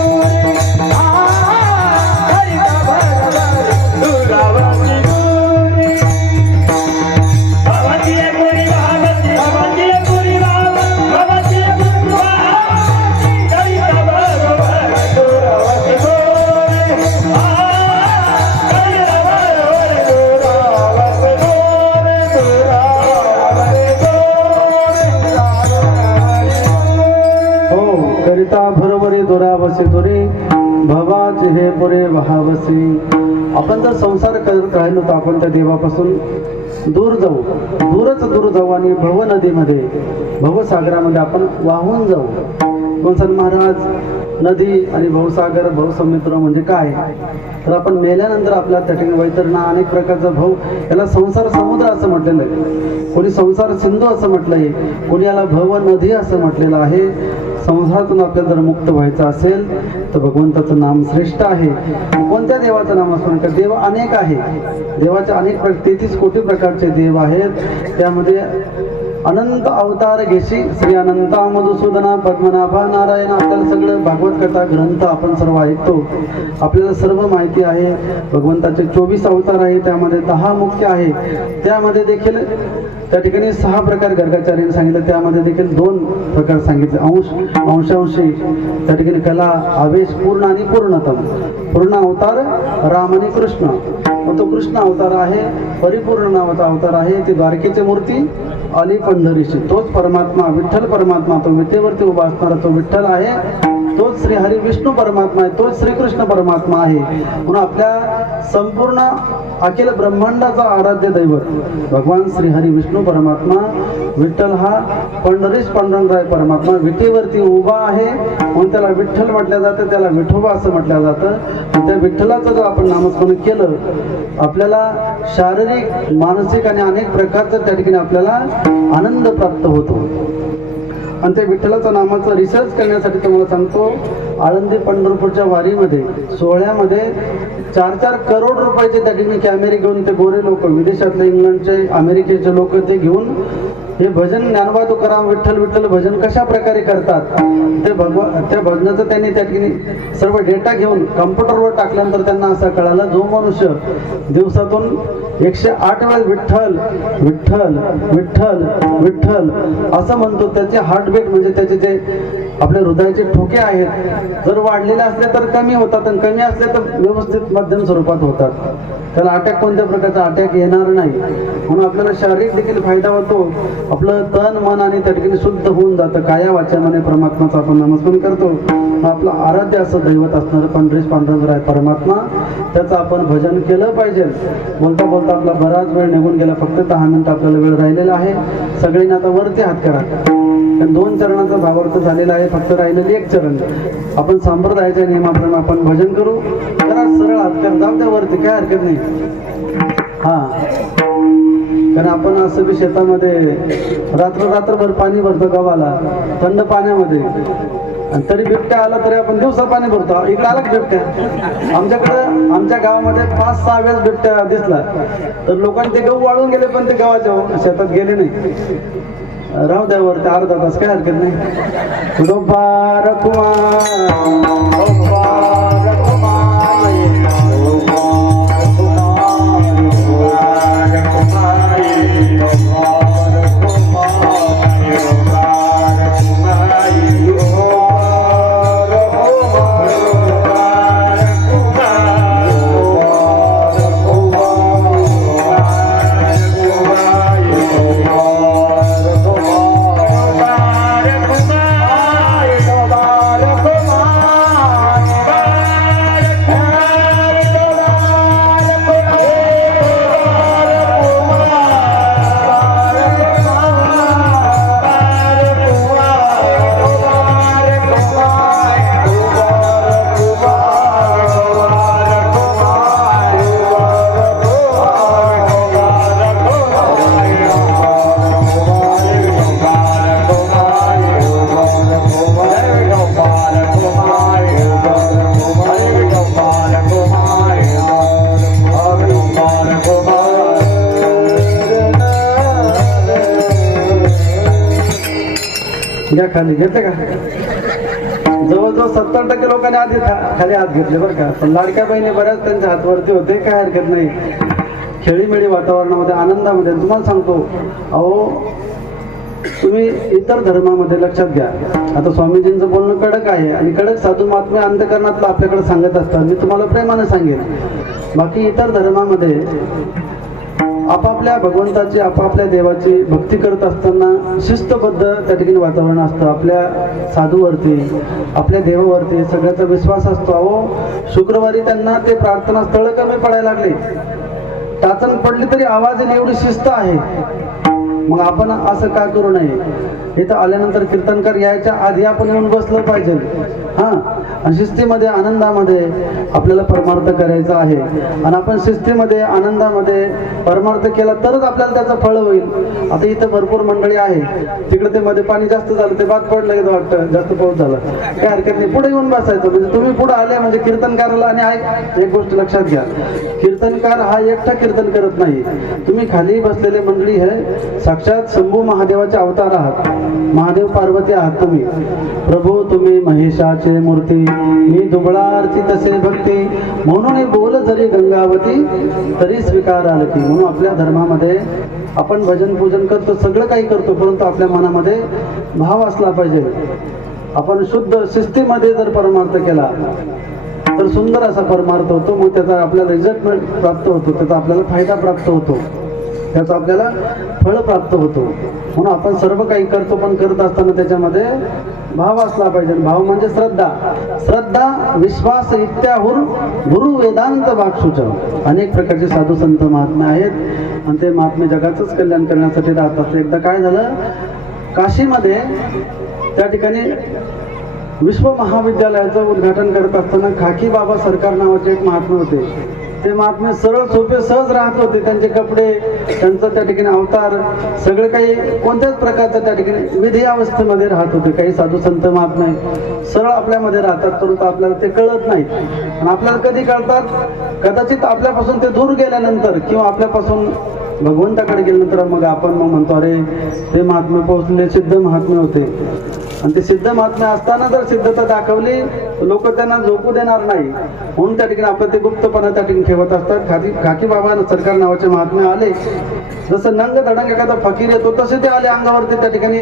करिता भववारी दुरावसी दूरी. भवतीय पुरी भवतीय पुरी भवतीय पुरी. करिता भववारी दुरावसी दूरी. करिता भववारी दुरावसी दूरी. हो करिता भरवरे दुरावसे दुरे भवाचे हे पुरे वहावसे. आपण जर संसार करत राहिलो तर आपण त्या देवापासून दूर जाऊ. दूर जाऊ आणि भव नदीमध्ये भवसागरामध्ये आपण वाहून जाऊ. कंसन महाराज नदी आणि भवसागर भवसमुद्र म्हणजे काय? तर आपण मेल्यानंतर आपल्या त्या ठिकाणी वैतरणा अनेक प्रकारचा भाव याला संसार समुद्र असं म्हटलेलं आहे. कोणी संसार सिंधू असं म्हटलंय, कोणी याला भव नदी असं म्हटलेलं आहे. संसारातून आपल्याला जर मुक्त व्हायचं असेल तर भगवंताचं नाम श्रेष्ठ आहे. कोणत्या देवाचं नाम असतं? तर देव अनेक आहे. देवाचे अनेक 33 कोटी प्रकारचे देव आहेत. त्यामध्ये अनंत अवतार घेशी श्री अनंता मधुसूदना पद्मनाभा नारायण. आपल्याला सगळं भागवत कथा ग्रंथ आपण सर्व ऐकतो, आपल्याला सर्व माहिती आहे. भगवंताचे 24 अवतार आहे, त्यामध्ये 10 मुख्य आहे. त्यामध्ये देखील त्या ठिकाणी 6 प्रकार गर्गाचार्यांनी सांगितले, त्यामध्ये देखील 2 प्रकार सांगितले, अंशांशी. त्या ठिकाणी कला, आवेश, पूर्ण आणि पूर्णतम. पूर्ण अवतार राम आणि कृष्ण, तो कृष्ण अवतार आहे. परिपूर्ण नावाचा अवतार आहे, ती द्वारकेची मूर्ती आली पंढरीशी. तोच परमात्मा विठ्ठल परमात्मा, तो विटेवरती उभा असणारा तो विठ्ठल आहे. तोच श्री हरी विष्णू परमात्मा आहे, तोच श्रीकृष्ण परमात्मा आहे. म्हणून आपल्या संपूर्ण अखिल ब्रह्मांडाचा आराध्य दैवत भगवान श्री हरी विष्णू परमात्मा विठ्ठल हा पंढरीश पांडुरंगराय परमात्मा विटेवरती उभा आहे. म्हणून त्याला विठ्ठल म्हटलं जातं, त्याला विठोबा असं म्हटलं जातं. त्या विठ्ठलाचं जर आपण नामस्मरण केलं, आपल्याला शारीरिक, मानसिक आणि अनेक प्रकारचं त्या ठिकाणी आपल्याला आनंद प्राप्त होतो. आणि त्या विठ्ठलाचं नामाचं रिसर्च करण्यासाठी तुम्हाला सांगतो, आळंदी पंढरपूरच्या वारीमध्ये सोहळ्यामध्ये 4-4 करोड रुपयाचे त्या ठिकाणी कॅमेरे घेऊन ते गोरे लोक, विदेशातले, इंग्लंडचे, अमेरिकेचे लोक ते घेऊन हे भजन ज्ञानोबा तुकाराम विठ्ठल विठ्ठल भजन कशा प्रकारे करतात, ते त्या भजनाचं त्यांनी त्या ठिकाणी सर्व डेटा घेऊन कम्प्युटरवर टाकल्यानंतर त्यांना असं कळालं, जो मनुष्य दिवसातून 108 वेळा विठ्ठल विठ्ठल विठ्ठल विठ्ठल असं म्हणतो, त्याचे हार्टबीट म्हणजे त्याचे जे आपल्या हृदयाचे ठोके आहेत जर वाढलेले असले तर कमी होतात आणि कमी असले तर व्यवस्थित मध्यम स्वरूपात होतात. त्याला अटॅक, कोणत्या प्रकारचा अटॅक येणार नाही. म्हणून आपल्याला शारीरिक देखील फायदा होतो, आपलं तन मन आणि त्या ठिकाणी शुद्ध होऊन जातं. काया वाचा मने परमात्माचं आपण नामस्मरण करतो. आपलं आराध्य असं दैवत असणारं पंढरीश पांडुरंगराय परमात्मा, त्याचं आपण भजन केलं पाहिजे. बोलता बोलता आपला बराच वेळ निघून गेला, फक्त 10 मिनिटं आपल्याला वेळ राहिलेला आहे. सगळ्यांनी आता वरती हात करा. 2 चरणाचा भावार्थ झालेला आहे, फक्त राहिलेले 1 चरण. आपण संप्रदायाच्या नियमाप्रमाणे आपण भजन करू. जरा सरळ हात कर, जाऊ द्या वरती, काय हरकत नाही. कारण आपण असं बी शेतामध्ये रात्रभर पाणी भरतो गव्हाला थंड पाण्यामध्ये, आणि तरी बिबट्या आला तरी आपण दिवसा पाणी भरतो. इकडे आला की बिबट्या आमच्याकडं, आमच्या गावामध्ये 5-6 वेळेस बिबट्या दिसला तर लोकांनी ते गहू वाळून गेले, पण ते गावाच्या शेतात गेले नाही. राहू द्यावरती अर्धा तास, काय हरकत नाही. घ्या खाली, घेते का? जवळजवळ 70% लोकांनी आधी खाली हात घेतले बरं का. पण लाडक्या बहिणी बऱ्याच त्यांच्या हातवरती होते, काय हरकत नाही. खेळीमेळी वातावरणामध्ये, आनंदामध्ये. तुम्हाला सांगतो, अहो तुम्ही इतर धर्मामध्ये लक्षात घ्या, आता स्वामीजींचं बोलणं कडक आहे आणि कडक साधू महात्मे अंतःकरणातलं आपल्याकडे सांगत असतात. मी तुम्हाला प्रेमाने सांगेन. बाकी इतर धर्मामध्ये आपापल्या भगवंताची, आपापल्या देवाची भक्ती करत असताना शिस्तबद्ध त्या ठिकाणी वातावरण असतं. आपल्या साधूवरती, आपल्या देवावरती सगळ्याचा विश्वास असतो. अहो शुक्रवारी त्यांना ते प्रार्थना स्थळ कमी पडायला लागले, टाचण पडली तरी आवाज येईल एवढी शिस्त आहे. मग आपण असं का करू नये? इथं आल्यानंतर कीर्तनकार यायच्या आधी आपण येऊन बसलं पाहिजे. आणि शिस्तीमध्ये आनंदामध्ये आपल्याला परमार्थ करायचा आहे. आणि आपण शिस्तीमध्ये आनंदामध्ये परमार्थ केला तरच आपल्याला त्याचं फळ होईल. आता इथं भरपूर मंडळी आहे, तिकडे ते मध्ये पाणी जास्त झालं, ते बाद पडलं गेलं वाटतं, जास्त पाऊस झाला, काय हरकत नाही, पुढे येऊन बसायचं. म्हणजे तुम्ही पुढे आले म्हणजे कीर्तनकाराला, आणि एक गोष्ट लक्षात घ्या, कीर्तनकार हा एकटा कीर्तन करत नाही. तुम्ही खाली बसलेले मंडळी हे साक्षात शंभू महादेवाचे अवतार आहात, महादेव पार्वती आहात तुम्ही. प्रभू तुम्ही महेशाचे मूर्ती, मी दुबळारची तसे भक्ती, म्हणून बोल जरी गंगावती, तरी स्वीकार आलती. म्हणून आपल्या धर्मामध्ये आपण भजन पूजन करतो, सगळं काही करतो, परंतु आपल्या मनामध्ये भाव असला पाहिजे. आपण शुद्ध शिस्तीमध्ये जर परमार्थ केला तर सुंदर असा परमार्थ होतो. मग त्याचा आपल्याला रिझल्ट प्राप्त होतो, त्याचा आपल्याला फायदा प्राप्त होतो, त्याचा आपल्याला फळ प्राप्त होतो. म्हणून आपण सर्व काही करतो, पण करत असताना त्याच्यामध्ये भाव असला पाहिजे. भाव म्हणजे श्रद्धा, श्रद्धा विश्वास इत्याहुर गुरु वेदांत वाक्शुच. अनेक प्रकारचे साधू संत महात्मे आहेत आणि ते महात्मे जगाचंच कल्याण करण्यासाठी राहतात. एकदा काय झालं, काशीमध्ये त्या ठिकाणी विश्व महाविद्यालयाचं उद्घाटन करत असताना खाकी बाबा सरकार नावाचे एक महात्मे होते. ते महात्मे सरळ सोपे सहज राहत होते. त्यांचे कपडे, त्यांचं त्या ठिकाणी अवतार, सगळं काही कोणत्याच प्रकारचं त्या ठिकाणी विधी अवस्थेमध्ये राहत होते. काही साधू संत महात्मे सरळ आपल्यामध्ये राहतात, परंतु आपल्याला ते कळत नाही. आणि आपल्याला कधी कळतात, कदाचित आपल्यापासून ते दूर गेल्यानंतर किंवा आपल्यापासून भगवंताकडे गेल्यानंतर मग आपण म्हणतो अरे ते महात्मे पोहोचले, सिद्ध महात्मे होते. आणि ते सिद्ध महात्मे असताना जर सिद्धता दाखवली लोक त्यांना झोपू देणार नाही, म्हणून त्या ठिकाणी आपलं ते गुप्तपणा त्या ठिकाणी ठेवत असतात. खाकी बाबा सरकार नावाचे महात्मे आले, जसं नंग धडंग एखादा फकीर येतो तसे ते आले. अंगावरती त्या ठिकाणी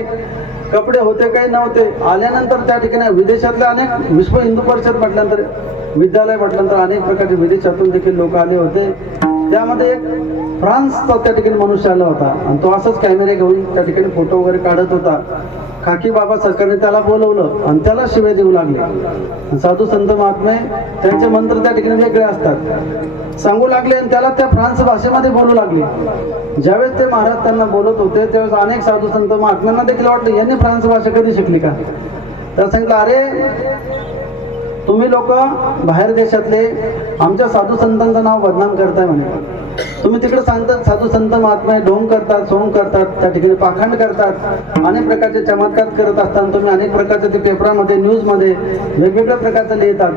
कपडे होते काही नव्हते. आल्यानंतर त्या ठिकाणी विदेशातले अनेक, विश्व हिंदू परिषद म्हटल्यानंतर, विद्यालय म्हटल्यानंतर अनेक प्रकारचे विदेशातून देखील लोक आले होते. त्यामध्ये एक फ्रान्सचा त्या ठिकाणी मनुष्य आला होता आणि तो असंच कॅमेरे घेऊन त्या ठिकाणी फोटो वगैरे काढत होता. खाकी बाबा सरकारने त्याला बोलवलं आणि त्याला शिव्या देऊ लागले. साधू संत महात्मे त्यांचे मंत्र त्या ठिकाणी वेगळे असतात, सांगू लागले आणि त्याला त्या फ्रान्स भाषेमध्ये बोलू लागले. ज्यावेळेस ते महाराज त्यांना बोलत होते त्यावेळेस अनेक साधू संत महात्म्यांना देखील वाटलं यांनी फ्रान्स भाषा कधी शिकली का. त्याला सांगितलं अरे तुम्ही लोक बाहेर देशातले आमच्या साधू संतांचं नाव बदनाम करताय म्हणे. तुम्ही तिकडे सांगतात साधू संत महात्मे ढोंग करतात, सोंग करतात, त्या ठिकाणी पाखंड करतात, अनेक प्रकारचे चमत्कार करत असताना तुम्ही अनेक प्रकारचे ते पेपरामध्ये न्यूजमध्ये वेगवेगळ्या प्रकारचं लिहितात.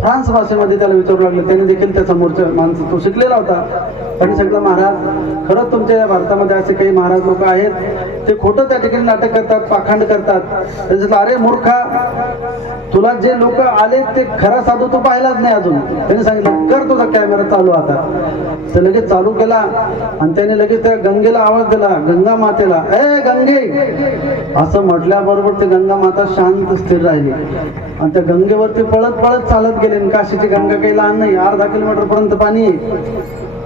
फ्रान्स भाषेमध्ये त्याला विचारू लागलं. त्याने देखील त्या समोरच्या माणसं, तो शिकलेला होता, त्यांनी सांगितलं महाराज खरंच तुमच्या या भारतामध्ये असे काही महाराज लोक आहेत ते खोटं त्या ठिकाणी नाटक करतात, पाखंड करतात. त्याच्यात अरे मूर्खा, तुला जे लोक आले ते खरा साधू तू पाहिलाच नाही अजून. त्यांनी सांगितलं कर तुझा कॅमेरा चालू आता. तर लगेच चालू केला आणि त्याने लगेच त्या गंगेला आवाज दिला, गंगा मातेला, ए गंगे असं म्हटल्याबरोबर ते गंगा माता शांत स्थिर राहिली आणि त्या गंगेवरती पळत पळत चालत गेले. काशीची गंगा काही लहान नाही, अर्धा किलोमीटर पर्यंत पाणी आहे.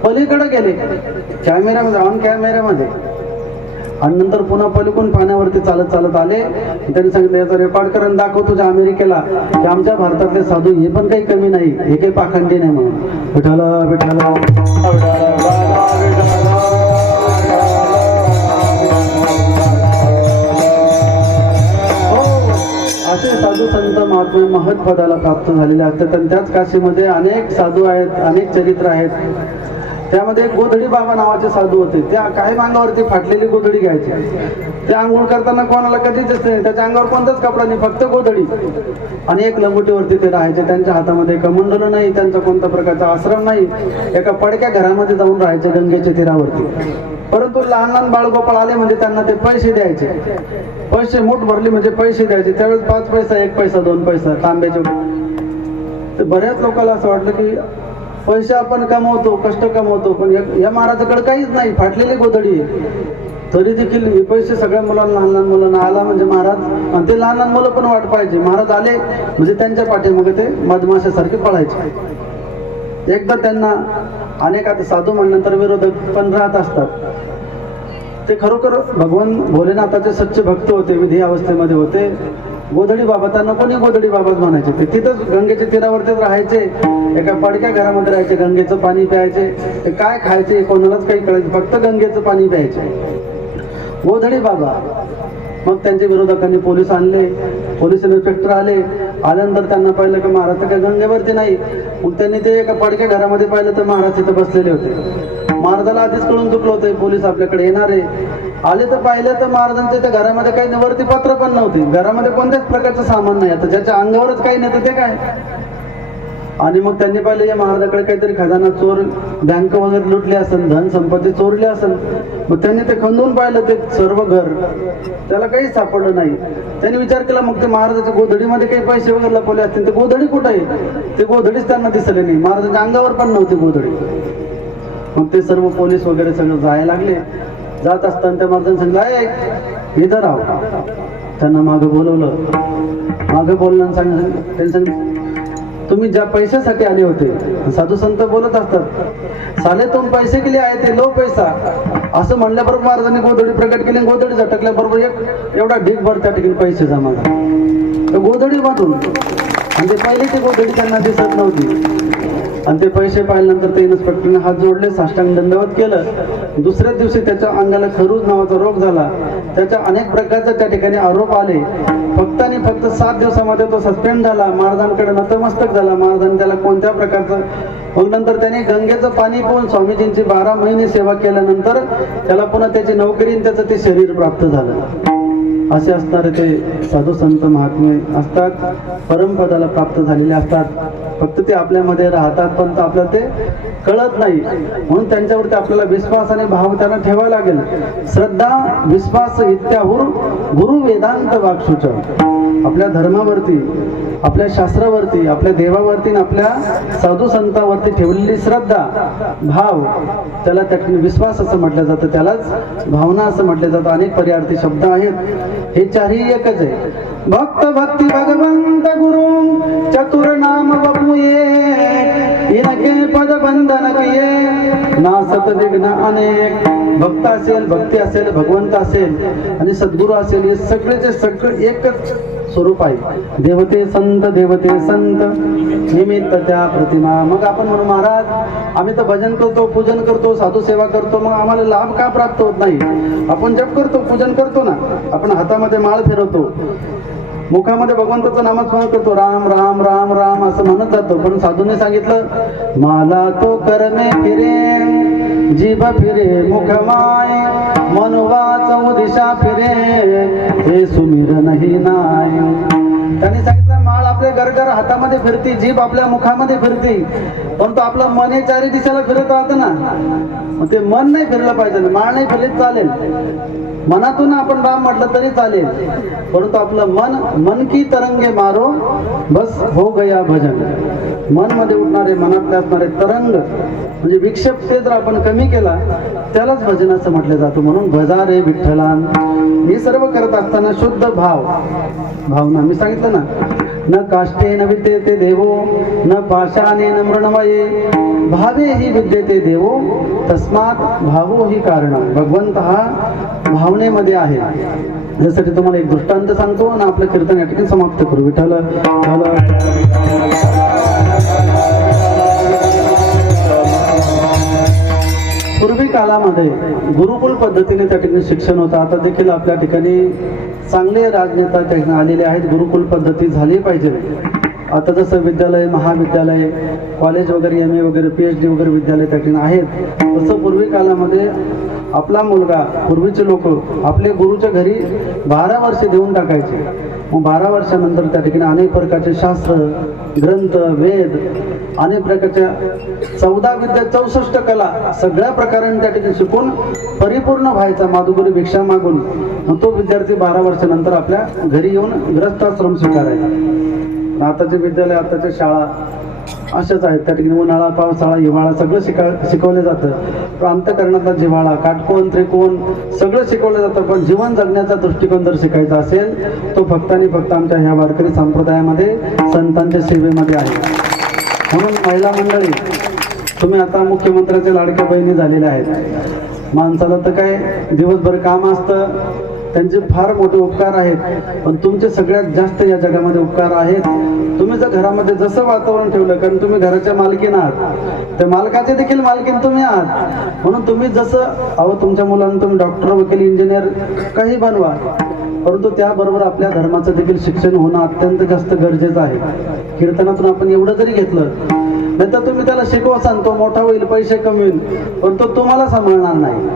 पलीकडे गेले कॅमेऱ्यामध्ये, ऑन कॅमेऱ्यामध्ये, आणि नंतर पुन्हा पलीकडून पाण्यावरती चालत चालत आले. त्यांनी सांगितलं याचा रेकॉर्ड कर आणि दाखव तुझ्या अमेरिकेला की आमच्या भारतातले साधू हे पण काही कमी नाही, हे काही पाखंडी नाही म्हणून. विठाला विठाला असे साधू संत महात्मे महत् पदाला प्राप्त झालेले असतात. आणि त्याच काशीमध्ये अनेक साधू आहेत, अनेक चरित्र आहेत. त्यामध्ये गोधडी बाबा नावाचे साधू होते. त्या काही अंगावरती फाटलेली गोधडी घ्यायची. ते आंघोळ करताना कोणाला कधीच नाही, त्याच्या अंगावर कोणताच कपडा नाही, फक्त गोधडी. आणि एक लंगोटीवरती ते राहायचे. त्यांच्या हातामध्ये कमंडल नाही, त्यांचा कोणत्या प्रकारचा आश्रम नाही. एका पडक्या घरामध्ये जाऊन राहायचे गंगेच्या तीरावरती. परंतु लहान लहान बाळगोपाळ आले म्हणजे त्यांना ते पैसे द्यायचे. पैसे मूठ भरली म्हणजे पैसे द्यायचे. त्यावेळेस 5 पैसा, 1 पैसा, 2 पैसा तांब्याचे. तर बऱ्याच लोकांना असं वाटलं की पैसे आपण कमवतो, कष्ट कमवतो, पण या महाराजाकडे काहीच नाही, फाटलेली गोधडी आहे. तरी देखील हे पैसे सगळ्या मुलांना, लहान लहान मुलांना आला म्हणजे महाराज, आणि ते लहान लहान मुलं पण वाट पाहिजे. महाराज आले म्हणजे त्यांच्या पाठीमागे ते मधमाशासारखे पळायचे. एकदा त्यांना अनेक आता साधू म्हणल्यानंतर विरोधक पण राहत असतात. ते खरोखर भगवान भोलेनाथाचे सच्चे भक्त होते, विधी अवस्थेमध्ये होते. गोधडी बाबा, त्यांना कोणी गोधडी बाबाच म्हणायचे. ते तिथंच गंगेच्या तीरावरतीच राहायचे, एका पडक्या घरामध्ये राहायचे, गंगेचं पाणी प्यायचे. ते काय खायचे कोणालाच काही कळायचं, फक्त गंगेचं पाणी प्यायचे गोधडी बाबा. मग त्यांच्या विरोधकांनी पोलीस आणले, पोलीस इन्स्पेक्टर आले आल्यानंतर त्यांना पाहिलं की महाराज तर काही गंगेवरती नाही. मग त्यांनी ते एका पडक्या घरामध्ये पाहिलं तर महाराज तिथं बसलेले होते. महाराजाला आधीच कळून चुकलं होतं पोलीस आपल्याकडे येणार आहे. आले तर पाहिले तर महाराजांच्या त्या घरामध्ये काही वरती पत्र पण नव्हती. घरामध्ये कोणत्याच प्रकारचं सामान नाही. आता ज्याच्या अंगावरच काही नाही तर ते काय. आणि मग त्यांनी पाहिलं या महाराजाकडे काहीतरी खजाना चोर बँक वगैरे लुटली असेल, धन संपत्ती चोरली असेल. मग त्यांनी ते खंदून पाहिलं ते सर्व घर, त्याला काहीच सापडलं नाही. त्यांनी विचार केला मग ते महाराजाच्या गोधडीमध्ये काही पैसे वगैरे लपवले असतील, ते गोधडी कुठं आहे. ते गोधडीच त्यांना दिसले नाही. महाराजांच्या अंगावर पण नव्हती गोधडी. मग ते सर्व पोलीस वगैरे सगळं जायला लागले. जात असताना त्या महाराजांनी सांगितलं आहे इथं राव. त्यांना मागं बोलवलं. मागं बोलणं सांगितलं. त्यांनी सांगितलं तुम्ही ज्या पैशासाठी आले होते, साधू संत बोलत असतात साले तुम पैसे केले आहे ते लो पैसा असं म्हणल्याबरोबर महाराजांनी गोधडी प्रकट केली. गोधडी झटकल्याबरोबर एक एवढा ढीगभर त्या ठिकाणी पैसे जमा झाले गोधडी मधून. आणि ते पहिली ती गोधडी त्यांना दिसत नव्हती. आणि ते पैसे पाहिल्यानंतर ते इन्स्पेक्टरने हात जोडले, साष्टांग दंडवत केलं. दुसऱ्याच दिवशी त्याच्या अंगाला खरूज नावाचा रोग झाला. त्याच्या अनेक प्रकारचे त्या ठिकाणी आरोप आले. फक्त आणि फक्त 7 दिवसामध्ये तो सस्पेंड झाला. महाराजांकडे नतमस्तक झाला. महाराजांनी त्याला कोणत्या प्रकारचं. मग नंतर त्याने गंगेचं पाणी पिऊन स्वामीजींची 12 महिने सेवा केल्यानंतर त्याला पुन्हा त्याची नोकरी आणि त्याचं ते शरीर प्राप्त झालं. असे असणारे ते साधू संत महात्मे असतात. परमपदाला प्राप्त झालेले असतात. फक्त ते आपल्यामध्ये राहतात पण आपल्याला ते कळत नाही. म्हणून त्यांच्यावरती आपल्याला विश्वास आणि भाव त्यांना ठेवावा लागेल. श्रद्धा विश्वास इत्याहुर गुरु वेदांत वाक्शुच. आपल्या धर्मावरती, आपल्या शास्त्रावरती, आपल्या देवावरती आणि आपल्या साधू संतांवरती ठेवलेली श्रद्धा भाव त्याला त्या विश्वास असं म्हटलं जातं. त्यालाच भावना असं म्हटलं जातं. अनेक पर्यार्थी शब्द आहेत. हे चारही एकच आहे. भक्त भक्ती भगवंत गुरु चतुर नाम बपुये इनके पद बंधन किये नासत विघ्न अनेक. भक्त असेल, भक्ती असेल, भगवंत असेल आणि सद्गुरू असेल, हे सगळेचे सगळं एकच स्वरूप आहे. देवते संत, देवते संत निमित्त त्या प्रतिमा. मग आपण म्हणू महाराज आम्ही तर भजन करतो, पूजन करतो, साधू सेवा करतो, मग आम्हाला लाभ का प्राप्त होत नाही. आपण जप करतो, पूजन करतो ना, आपण हातामध्ये माळ फिरवतो, मुखामध्ये भगवंताचं नामस्मरण करतो, राम राम राम राम असं म्हणत जातो. पण साधूने सांगितलं मला तो करमे फिरे जीभ फिरे मुख माय मनोवाच दिशा फिरे हे सुमिर नाही नाय. त्यांनी सांगितलं माळ आपल्या गरगर हातामध्ये फिरती, जीभ आपल्या मुखामध्ये फिरती, परंतु आपलं मन हे चारी दिशेला फिरत राहतं ना. मग ते मन नाही फिरलं पाहिजे. माळ नाही फिरलीच चालेल. मनातून आपण राम म्हटलं तरी चालेल, परंतु आपलं मन की तरंगे मारो बस हो गया भजन. मन मध्ये उठणारे, मनातले असणारे तरंग म्हणजे विक्षेप ते जर आपण कमी केला त्यालाच भजन असं म्हटलं जातं. म्हणून भजा रे विठ्ठला. हे सर्व करत असताना शुद्ध भावना मी सांगितलं ना, न काष्टे न विद्येते देवो न पाशाने न मृणमये भावे ही विद्येते देवो तस्मात भावो ही कारण. भगवंत हा भावनेमध्ये आहे. यासाठी तुम्हाला एक दृष्टांत सांगतो आणि आपलं कीर्तन या ठिकाणी समाप्त करू. विठ्ठल पूर्वी कालामध्ये गुरुकुल पद्धतीने त्या ठिकाणी शिक्षण होतं. आता देखील आपल्या ठिकाणी चांगले राजनेता त्या ठिकाणी आलेले आहेत. गुरुकुल पद्धती झाली पाहिजे. आता जसं विद्यालय, महाविद्यालय, कॉलेज वगैरे, MA वगैरे, PhD वगैरे विद्यालय त्या ठिकाणी आहेत, तसं पूर्वी कालामध्ये आपला मुलगा, पूर्वीचे लोक आपले गुरुच्या घरी 12 वर्ष देऊन टाकायचे. मग 12 वर्षानंतर त्या ठिकाणी अनेक प्रकारचे शास्त्र, ग्रंथ, वेद, अनेक प्रकारच्या 14 विद्या, 64 कला सगळ्या प्रकारांनी त्या ठिकाणी शिकून परिपूर्ण व्हायचा माधुकरी भिक्षा मागून. मग तो विद्यार्थी 12 वर्षानंतर आपल्या घरी येऊन गृहस्थाश्रम स्वीकारायचा. आताचे विद्यालय, आताच्या शाळा अशाच आहेत. त्या ठिकाणी उन्हाळा, पावसाळा, हिवाळा सगळं शिकवलं जातं. अंतःकरणातला जिव्हाळा, काटकोन, त्रिकोण सगळं शिकवलं जातं. पण जीवन जगण्याचा दृष्टिकोन जर शिकायचा असेल तो फक्त आणि फक्त आमच्या ह्या वारकरी संप्रदायामध्ये संतांच्या सेवेमध्ये आहे. म्हणून महिला मंडळी, तुम्ही आता मुख्यमंत्र्याच्या लाडक्या बहिणी झालेल्या आहेत. माणसाला तर काय दिवसभर काम असतं, त्यांचे फार मोठे उपकार आहेत, पण तुमचे सगळ्यात जास्त या जगामध्ये उपकार आहेत. तुम्ही जर घरामध्ये जसं वातावरण ठेवलं, कारण तुम्ही घराच्या मालकीण आहात, त्या मालकाचे देखील मालकीण तुम्ही आहात. म्हणून तुम्ही जसं तुमच्या मुलांना तुम्ही डॉक्टर, वकील, इंजिनियर काही बनवा, परंतु त्याबरोबर आपल्या धर्माचं देखील शिक्षण होणं अत्यंत जास्त गरजेचं आहे. कीर्तनातून आपण एवढं जरी घेतलं नाही तर तुम्ही त्याला शिकवसान, तो मोठा होईल, पैसे कमवेल, पण तो तुम्हाला सांभाळणार नाही.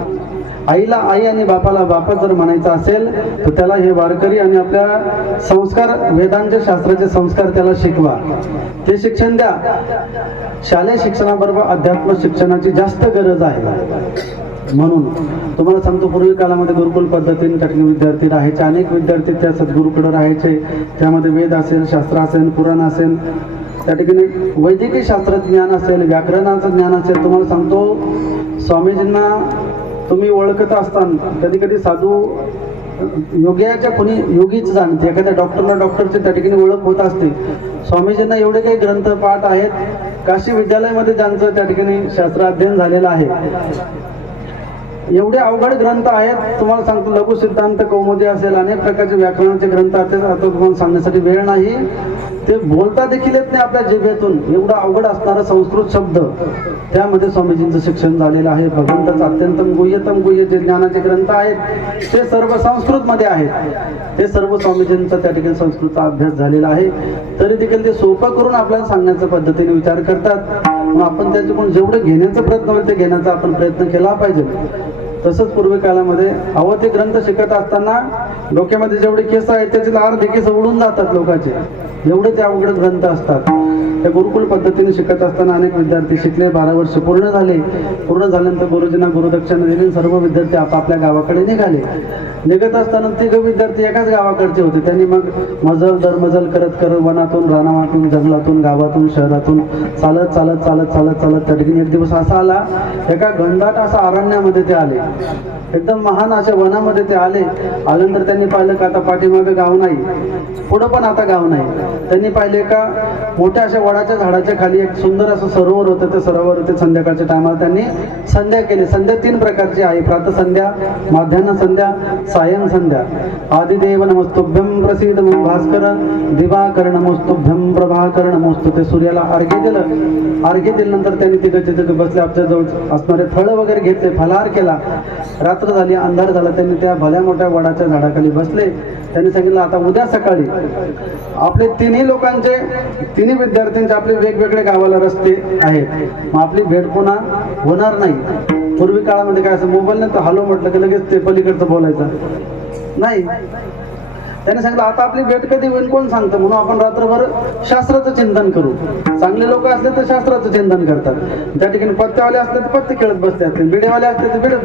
आईला आई आणि बापाला बापा जर म्हणायचं असेल तर त्याला हे वारकरी आणि आपल्या संस्कार, वेदांचे शास्त्राचे संस्कार त्याला शिकवा, ते शिक्षण द्या. शालेय शिक्षणाबरोबर अध्यात्म शिक्षणाची जास्त गरज आहे. म्हणून तुम्हाला सांगतो, पूर्वी काळामध्ये गुरुकुल पद्धतीने टक्के विद्यार्थी राहायचे, अनेक विद्यार्थी त्या सद्गुरूकडे राहायचे. त्यामध्ये वेद असेल, शास्त्र असेल, पुराण असेल, त्या ठिकाणी वैदिकी शास्त्र ज्ञान असेल, व्याकरणाचं ज्ञान असेल. तुम्हाला सांगतो, स्वामीजींना तुम्ही ओळखत असताना कधी कधी साधू योग्याच्या कोणी योगीच जाणते, एखाद्या डॉक्टरला डॉक्टरचे त्या ठिकाणी ओळख होत असते. स्वामीजींना एवढे काही ग्रंथ पाठ आहेत, काशी विद्यालयामध्ये ज्यांचं त्या ठिकाणी शास्त्र अध्ययन झालेलं आहे, एवढे अवघड ग्रंथ आहेत. तुम्हाला सांगतो, लघु सिद्धांत कौमुदी असेल, अनेक प्रकारचे व्याकरणाचे ग्रंथ आहेत, आता तुम्हाला सांगण्यासाठी वेळ नाही. ते बोलता देखील येत नाही आपल्या जिभेतून, एवढा अवघड असणारा संस्कृत शब्द त्यामध्ये स्वामीजींचं शिक्षण झालेलं आहे. भगवंताचं अत्यंतम गुह्यतम गुह्य जे ज्ञानाचे ग्रंथ आहेत ते सर्व संस्कृत मध्ये आहेत. ते सर्व स्वामीजींचा त्या ठिकाणी संस्कृतचा अभ्यास झालेला आहे. तरी देखील ते सोपं करून आपल्याला सांगण्याच्या पद्धतीने विचार करतात. मग आपण त्यांच्याकडून जेवढं घेण्याचा प्रयत्न होईल ते घेण्याचा आपण प्रयत्न केला पाहिजे. तसंच पूर्वी काळामध्ये ते ग्रंथ शिकत असताना डोक्यामध्ये जेवढे केस आहेत त्याचे अर्धे केस उडून जातात लोकांचे, एवढे ते अवघड ग्रंथ असतात. त्या गुरुकुल पद्धतीने शिकत असताना अनेक विद्यार्थी शिकले, 12 वर्ष पूर्ण झाले. पूर्ण झाल्यानंतर गुरुजींना गुरुदक्षिणा दिली, सर्व विद्यार्थी आपापल्या गावाकडे निघाले. निघत असताना 3 विद्यार्थी एकाच गावाकडचे होते. त्यांनी मग मजल दरमजल करत करत वनातून, रानामातून, जंगलातून, गावातून, शहरातून चालत चालत चालत चालत चालत त्या ठिकाणी एक दिवस असा आला, एका घनदाट असा अरण्यामध्ये ते आले. एकदम महान अशा वनामध्ये ते आले. आल्यानंतर त्यांनी पाहिलं का आता पाठीमागे गाव नाही, पुढं पण आता गाव नाही. त्यांनी पाहिले का मोठ्या अशा वडाच्या झाडाच्या खाली एक सुंदर असं सरोवर होतं. त्या सरोवरती संध्याकाळच्या टायमाला त्यांनी संध्या केली. संध्या 3 प्रकारची आहे, प्रातः संध्या, माध्यान्ह संध्या, सायं संध्या. आदिदेव नमस्तुभ्यं प्रसीद भास्कर, दिवाकर नमस्तुभ्यं प्रभाकर नमोस्तु. ते सूर्याला अर्घ्य दिलं. अर्घ्य दिल्यानंतर त्यांनी तिघे बसले, आपल्या जवळ असणारे फळं वगैरे घेतले, फलाहार केला. रात्र झाली, अंधार झाला. त्यांनी त्या भल्या मोठ्या वडाच्या झाडाखाली बसले. त्यांनी सांगितलं आता उद्या सकाळी आपले 3 लोकांचे, 3 विद्यार्थ्यांचे आपले वेगवेगळे गावाला रस्ते आहेत. मग आपली भेट पुन्हा होणार नाही. पूर्वी काळामध्ये काय असं मोबाईल नाही तर हॅलो म्हटलं की लगेच ते पलीकडचं बोलायचं नाही. त्याने सांगितलं आता आपली भेट कधी होईल कोण सांगतं, म्हणून आपण रात्रभर शास्त्राचं चिंतन करू. चांगले लोक असले तर शास्त्राचं चिंतन करतात. त्या ठिकाणी पत्तेवाले असले तर पत्ते खेळत बसते असते, बिडेवाले असले तर बिडे,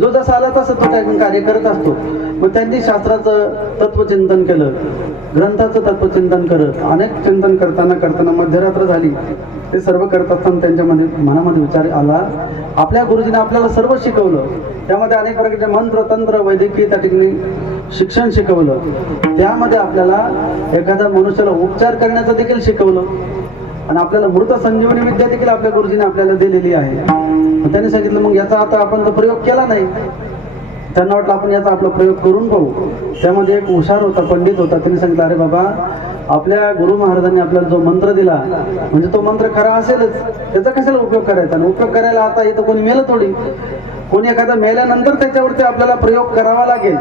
जो जसा आला तसं तो त्या कार्य करत असतो. मग त्यांनी शास्त्राचं तत्वचिंतन केलं, ग्रंथाचं तत्वचिंतन करत अनेक चिंतन करताना मध्यरात्र झाली. ते सर्व करत असताना त्यांच्या मनामध्ये विचार आला, आपल्या गुरुजीने आपल्याला सर्व शिकवलं, त्यामध्ये अनेक प्रकारचे मंत्र तंत्र वैद्यकीय त्या ठिकाणी शिक्षण शिकवलं. त्यामध्ये आपल्याला एखाद्या मनुष्याला उपचार करण्याचं देखील शिकवलं आणि आपल्याला मृत संजीवनी विद्या देखील आपल्या गुरुजीने आपल्याला दिलेली आहे. त्यांनी सांगितलं मग याचा आता आपण तो प्रयोग केला नाही. त्यांना वाटलं आपण याचा आपला प्रयोग करून पाहू. त्यामध्ये एक हुशार होता, पंडित होता. त्यांनी सांगितलं अरे बाबा, आपल्या गुरु महाराजांनी आपल्याला जो मंत्र दिला म्हणजे तो मंत्र खरा असेलच, त्याचा कशाला उपयोग करायचा. आणि उपयोग करायला आता इथं कोणी मेलं थोडी, कोणी एखादा मेल्यानंतर त्याच्यावरती आपल्याला प्रयोग करावा लागेल.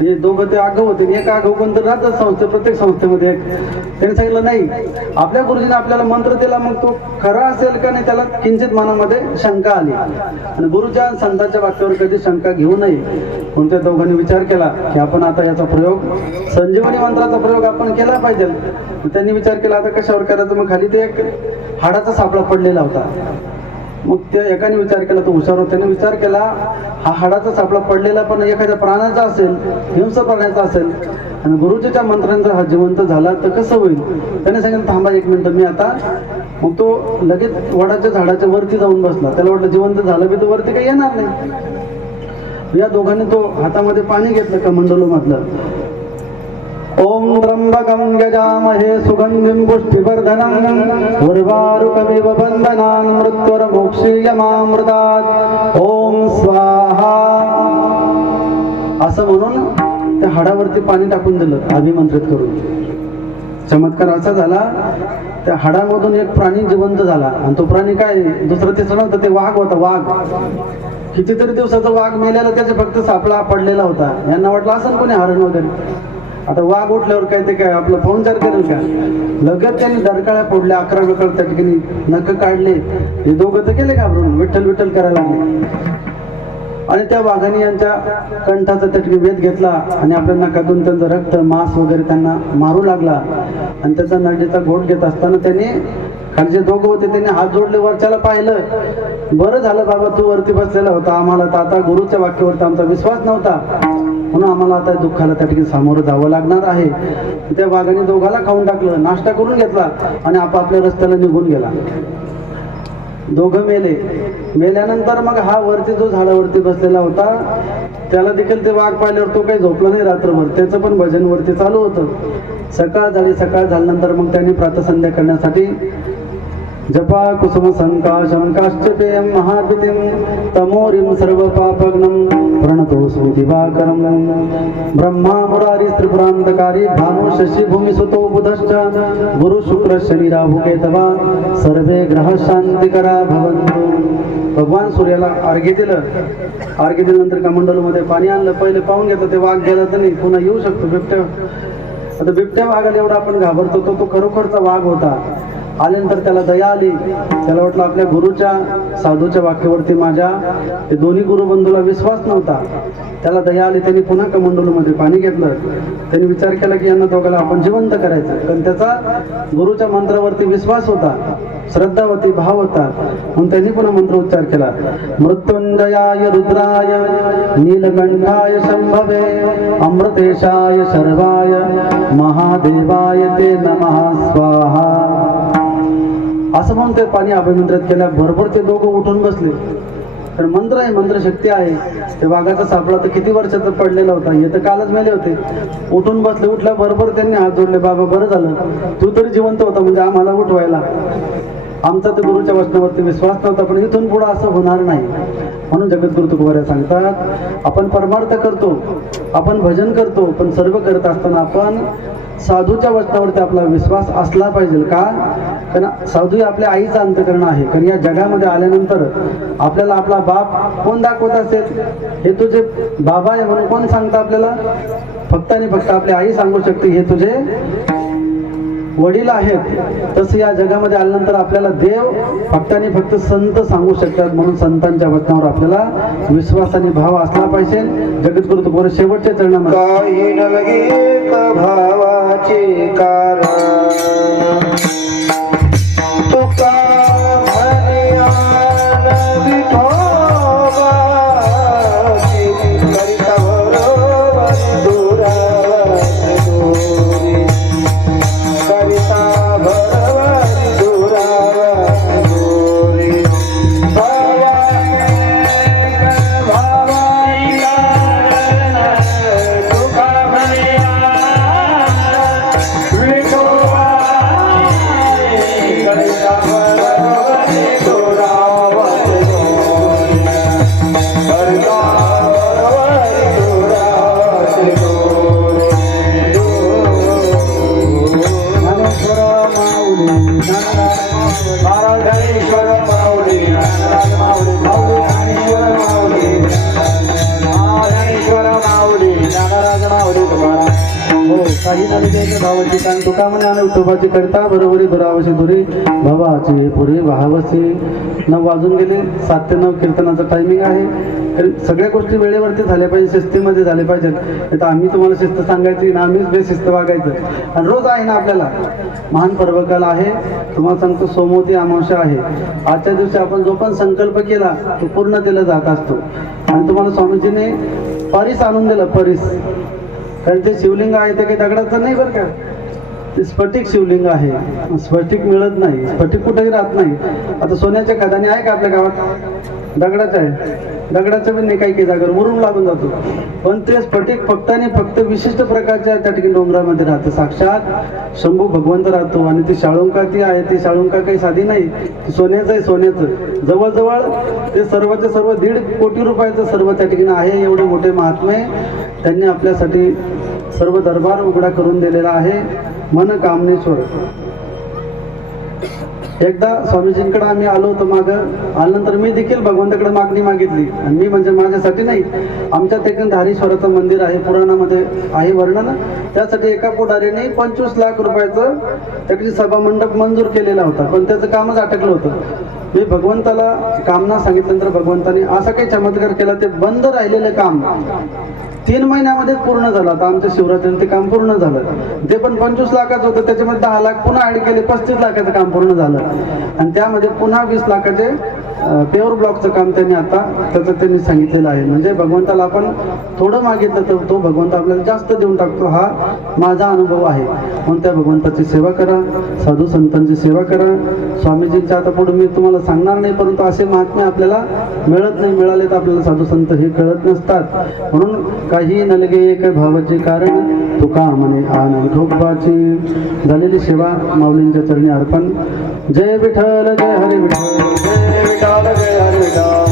म्हणजे दोघं ते आगाऊ होते, एक आगाऊ कोणतं राहतं संस्थे, प्रत्येक संस्थेमध्ये एक. त्यांनी सांगितलं नाही, आपल्या गुरुजीने आपल्याला मंत्र दिला, मग तो खरा असेल का नाही त्याला किंचित मनामध्ये शंका आली. आणि गुरुच्या संतांच्या वाक्यावर कधी शंका घेऊ नये. म्हणून त्या दोघांनी विचार केला की आपण आता याचा प्रयोग, संजीवनी मंत्राचा प्रयोग आपण केला पाहिजे. त्यांनी विचार केला आता कशावर करायचं. मग खाली ते एक हाडाचा सापळा पडलेला होता. मग त्या एकाने विचार केला, तो हुशार होता, त्याने विचार केला हा हाडाचा सापळा पडलेला पण एखाद्या प्राण्याचा असेल, हिंस प्राण्याचा असेल आणि गुरुजीच्या मंत्रांचा हा जिवंत झाला तर कसं होईल. त्याने सांगितलं थांबा 1 मिनिट मी आता. मग तो लगेच वडाच्या झाडाच्या वरती जाऊन बसला. त्याला वाटलं जिवंत झालं की तो वरती काही येणार नाही. या दोघांनी तो हातामध्ये पाणी घेतलं कमंडलू मधलं. ओम त्र्यंबकं यजामहे सुगंधिं पुष्टिवर्धनं उर्वारुकमिव बन्धनान् मृत्युर्मोक्षीयमामृतात् ओम स्वाहा. असं म्हणून त्या हाडावरती पाणी टाकून दिलं अभिमंत्रित करून. चमत्कार असा झाला, त्या हाडामधून एक प्राणी जिवंत झाला. आणि तो प्राणी काय दुसरं तिसरं नव्हतं, ते वाघ होता. वाघ कितीतरी दिवसाचा वाघ मेलेला त्याचे फक्त सापळा पडलेला होता. यांना वाटलं असं कोणी हरण वगैरे. आता वाघ उठल्यावर काय ते काय आपलं पाहुणचार करेल का? लगेच त्यांनी दरकाळ्या फोडल्या, 11 वेकळ त्या ठिकाणी नख काढले. हे दोघं तर गेले घाबरून, विठ्ठल विठ्ठल करायला लागले. आणि त्या वाघाने यांच्या कंठाचा त्या ठिकाणी वेध घेतला आणि आपल्या नखातून त्यांचं रक्त मांस वगैरे त्यांना मारू लागला. आणि त्याचा नडीचा घोट घेत असताना त्यांनी खाली जे दोघं होते त्यांनी हात जोडले, वरच्याला पाहिलं. बरं झालं बाबा तू वरती बसलेला होता, आम्हाला तर आता गुरुच्या वाक्यावरती आमचा विश्वास नव्हता, म्हणून आम्हाला आता दुःखाला त्या ठिकाणी सामोरं जावं लागणार आहे. त्या वाघाने दोघाला खाऊन टाकलं, नाश्ता करून घेतला आणि आपापल्या रस्त्याला निघून गेला. दोघं मेले. मेल्यानंतर मग हा वरती जो झाडावरती बसलेला होता त्याला देखील ते वाघ पाहिल्यावर तो काही झोपला नाही रात्रभर. त्याचं पण भजन वरती चालू होतं. सकाळ झाल्यानंतर मग त्यांनी प्रातसंध्या करण्यासाठी जपा कुसुम संकाशम काश्चपेयम महाद्युतिम तमोरिम सर्व पापग्नम प्रणतोऽस्मि दिवाकरम ब्रह्मा मुरारी त्रिपुरांतकारी भानु शशी भूमि सुतो बुधश्च गुरु शुक्र शनि राहु केतवा सर्वे ग्रह शांतिकरा भवन्तु. भगवान सूर्याला अर्घ्य दिलं. अर्घ्य दिल्यानंतर कमंडलूमध्ये पाणी आणलं. पहिले पाहून घेतलं ते वाघ गेला तर नाही, पुन्हा येऊ शकतो बिबट्या. आता बिबट्या वाघाला एवढा आपण घाबरतो, तो खरोखरचा वाघ होता. आल्यानंतर त्याला दया आली. त्याला वाटलं आपल्या गुरुच्या साधूच्या वाक्यावरती माझ्या ते दोन्ही गुरुबंधूला विश्वास नव्हता. त्याला दया आली. त्यांनी पुन्हा कमंडलूमध्ये पाणी घेतलं. त्यांनी विचार केला की यांना दोघांना आपण जिवंत करायचं, कारण त्याचा गुरुच्या मंत्रावरती विश्वास होता, श्रद्धा होती, भाव होता. म्हणून त्यांनी पुन्हा मंत्र उच्चार केला. मृत्युंजयाय रुद्राय नीलकंठाय शंभवे अमृतेशाय शर्वाय महादेवाय ते नमः स्वाहा असं म्हणून ते पाणी अभिमंत्रित केल्याबरोबर ते दोघं उठून बसले. तर मंत्र आहे, मंत्रशक्ती आहे. ते वाघाचा सापळा तर किती वर्षाचा पडलेला होता, हे तर कालच मेले होते. उठून बसले. उठल्याबरोबर त्यांनी हात जोडले. बाबा बरं झालं तू तरी जिवंत होता, म्हणजे आम्हाला उठवायला. आमचा तर गुरुच्या वचनावरती विश्वास नव्हता, पण इथून पुढे असं होणार नाही. म्हणून जगद्गुरु तुकोबाराय सांगतात आपण परमार्थ करतो, आपण भजन करतो, पण सर्व करत असताना आपण साधूच्या वचनावरती आपला विश्वास असला पाहिजे. का? कारण साधू आपल्या आईचं अंतकरण आहे. कारण या जगामध्ये आल्यानंतर आपल्याला आपला बाप कोण दाखवत असेल, हे तुझे बाबा आहे म्हणून कोण सांगतं आपल्याला? फक्त आणि फक्त आपली आई सांगू शकते हे तुझे वडील आहेत. तसं या जगामध्ये आल्यानंतर आपल्याला देव फक्त आणि फक्त संत सांगू शकतात. म्हणून संतांच्या वचनावर आपल्याला विश्वास आणि भाव असला पाहिजे. जगद्गुरु तुकोबाराय शेवटच्या चरणामध्ये काही न लगे भावाचे कारण तुका म्हणियान विठोबाची करिता बरोबर दुरावत दोरी करिता बरोबर दुरावत दोरी काही नदी भावाची कारण तुका म्हणे आणि विठोबाची करता बरोबरी दुरावशी दुरी भावाची पुरी वाहावशी. 9 वाजून गेले. 7 ते 9 कीर्तनाचं टायमिंग आहे. कारण सगळ्या गोष्टी वेळेवरती झाल्या पाहिजे, शिस्तीमध्ये झाल्या पाहिजेत. तर आम्ही तुम्हाला शिस्त सांगायची ना, आम्हीच बेशिस्त वागायचं. आणि रोज आहे ना आपल्याला महान पर्वकाल आहे. तुम्हाला सांगतो सोमवती अमावस्या आहे. आजच्या दिवशी आपण जो पण संकल्प केला तो पूर्णतेला जात असतो. आणि तुम्हाला स्वामीजीने परीस आणून दिलं. परीस कारण ते शिवलिंग आहे ते काही दगडाचं नाही बरं का, ते स्फटिक शिवलिंग आहे. स्फटिक मिळत नाही, स्फटिक कुठेही राहत नाही. आता सोन्याच्या खदाने आहे का आपल्या गावात? दगडाचं आहे. दगडाचं पण नाही, काही जागेवर मुरुम लागून जातो. पण ते स्फटिक फक्त आणि फक्त विशिष्ट प्रकारच्या त्या ठिकाणी डोंगरामध्ये राहतं. साक्षात शंभू भगवंत राहतो. आणि ती शाळुंका ती आहे, ती शाळुंका काही साधी नाही, ती सोन्याचं आहे. सोन्याचं जवळजवळ ते सर्वचे सर्व 1.5 कोटी रुपयाचं सर्व त्या ठिकाणी आहे. एवढे मोठे महात्मे त्यांनी आपल्यासाठी सर्व दरबार उघडा करून दिलेला आहे. मन कामनेश्वर एकदा स्वामीजींकडे आम्ही आलो होतो मागं आल्यानंतर मी देखील भगवंताकडे मागणी मागितली आणि मी म्हणजे माझ्यासाठी नाही, आमच्या ठिकाणी धारेश्वराचं मंदिर आहे, पुराणामध्ये आहे वर्णन. त्यासाठी एका पुढारीने 25 लाख रुपयाचं त्याची सभा मंडप मंजूर केलेला होता, पण त्याचं कामच अटकलं होतं. मी भगवंताला कामना सांगितल्यानंतर भगवंताने असा काही चमत्कार केला, ते बंद राहिलेलं काम 3 महिन्यामध्ये पूर्ण झालं. आता आमच्या शिवरात्रीने ते काम पूर्ण झालं. ते पण 25 लाखाचं होतं, त्याच्यामध्ये 10 लाख पुन्हा ऍड केले, 35 लाखाचं काम पूर्ण झालं. आणि त्यामध्ये पुन्हा 20 लाखाचे पेवर ब्लॉकचं काम त्यांनी आता त्याचं त्यांनी सांगितलेलं आहे. म्हणजे भगवंताला आपण थोडं मागितलं तर तो भगवंत आपल्याला जास्त देऊन टाकतो, हा माझा अनुभव आहे. म्हणून त्या भगवंताची सेवा करा, साधू संतांची सेवा करा. स्वामीजींच्या आता पुढे मी तुम्हाला सांगणार नाही, परंतु असे महात्मे आपल्याला मिळत नाही, मिळाले तर आपल्याला साधू संत हे कळत नसतात. म्हणून काही नलगे एक भावाचे कारण तुका म्हणे आन विठोबाची. झालेली सेवा माऊलींच्या चरणी अर्पण. जय विठ्ठल जय हरी विठ्ठल, जय विठ्ठल जय हरी विठ्ठल.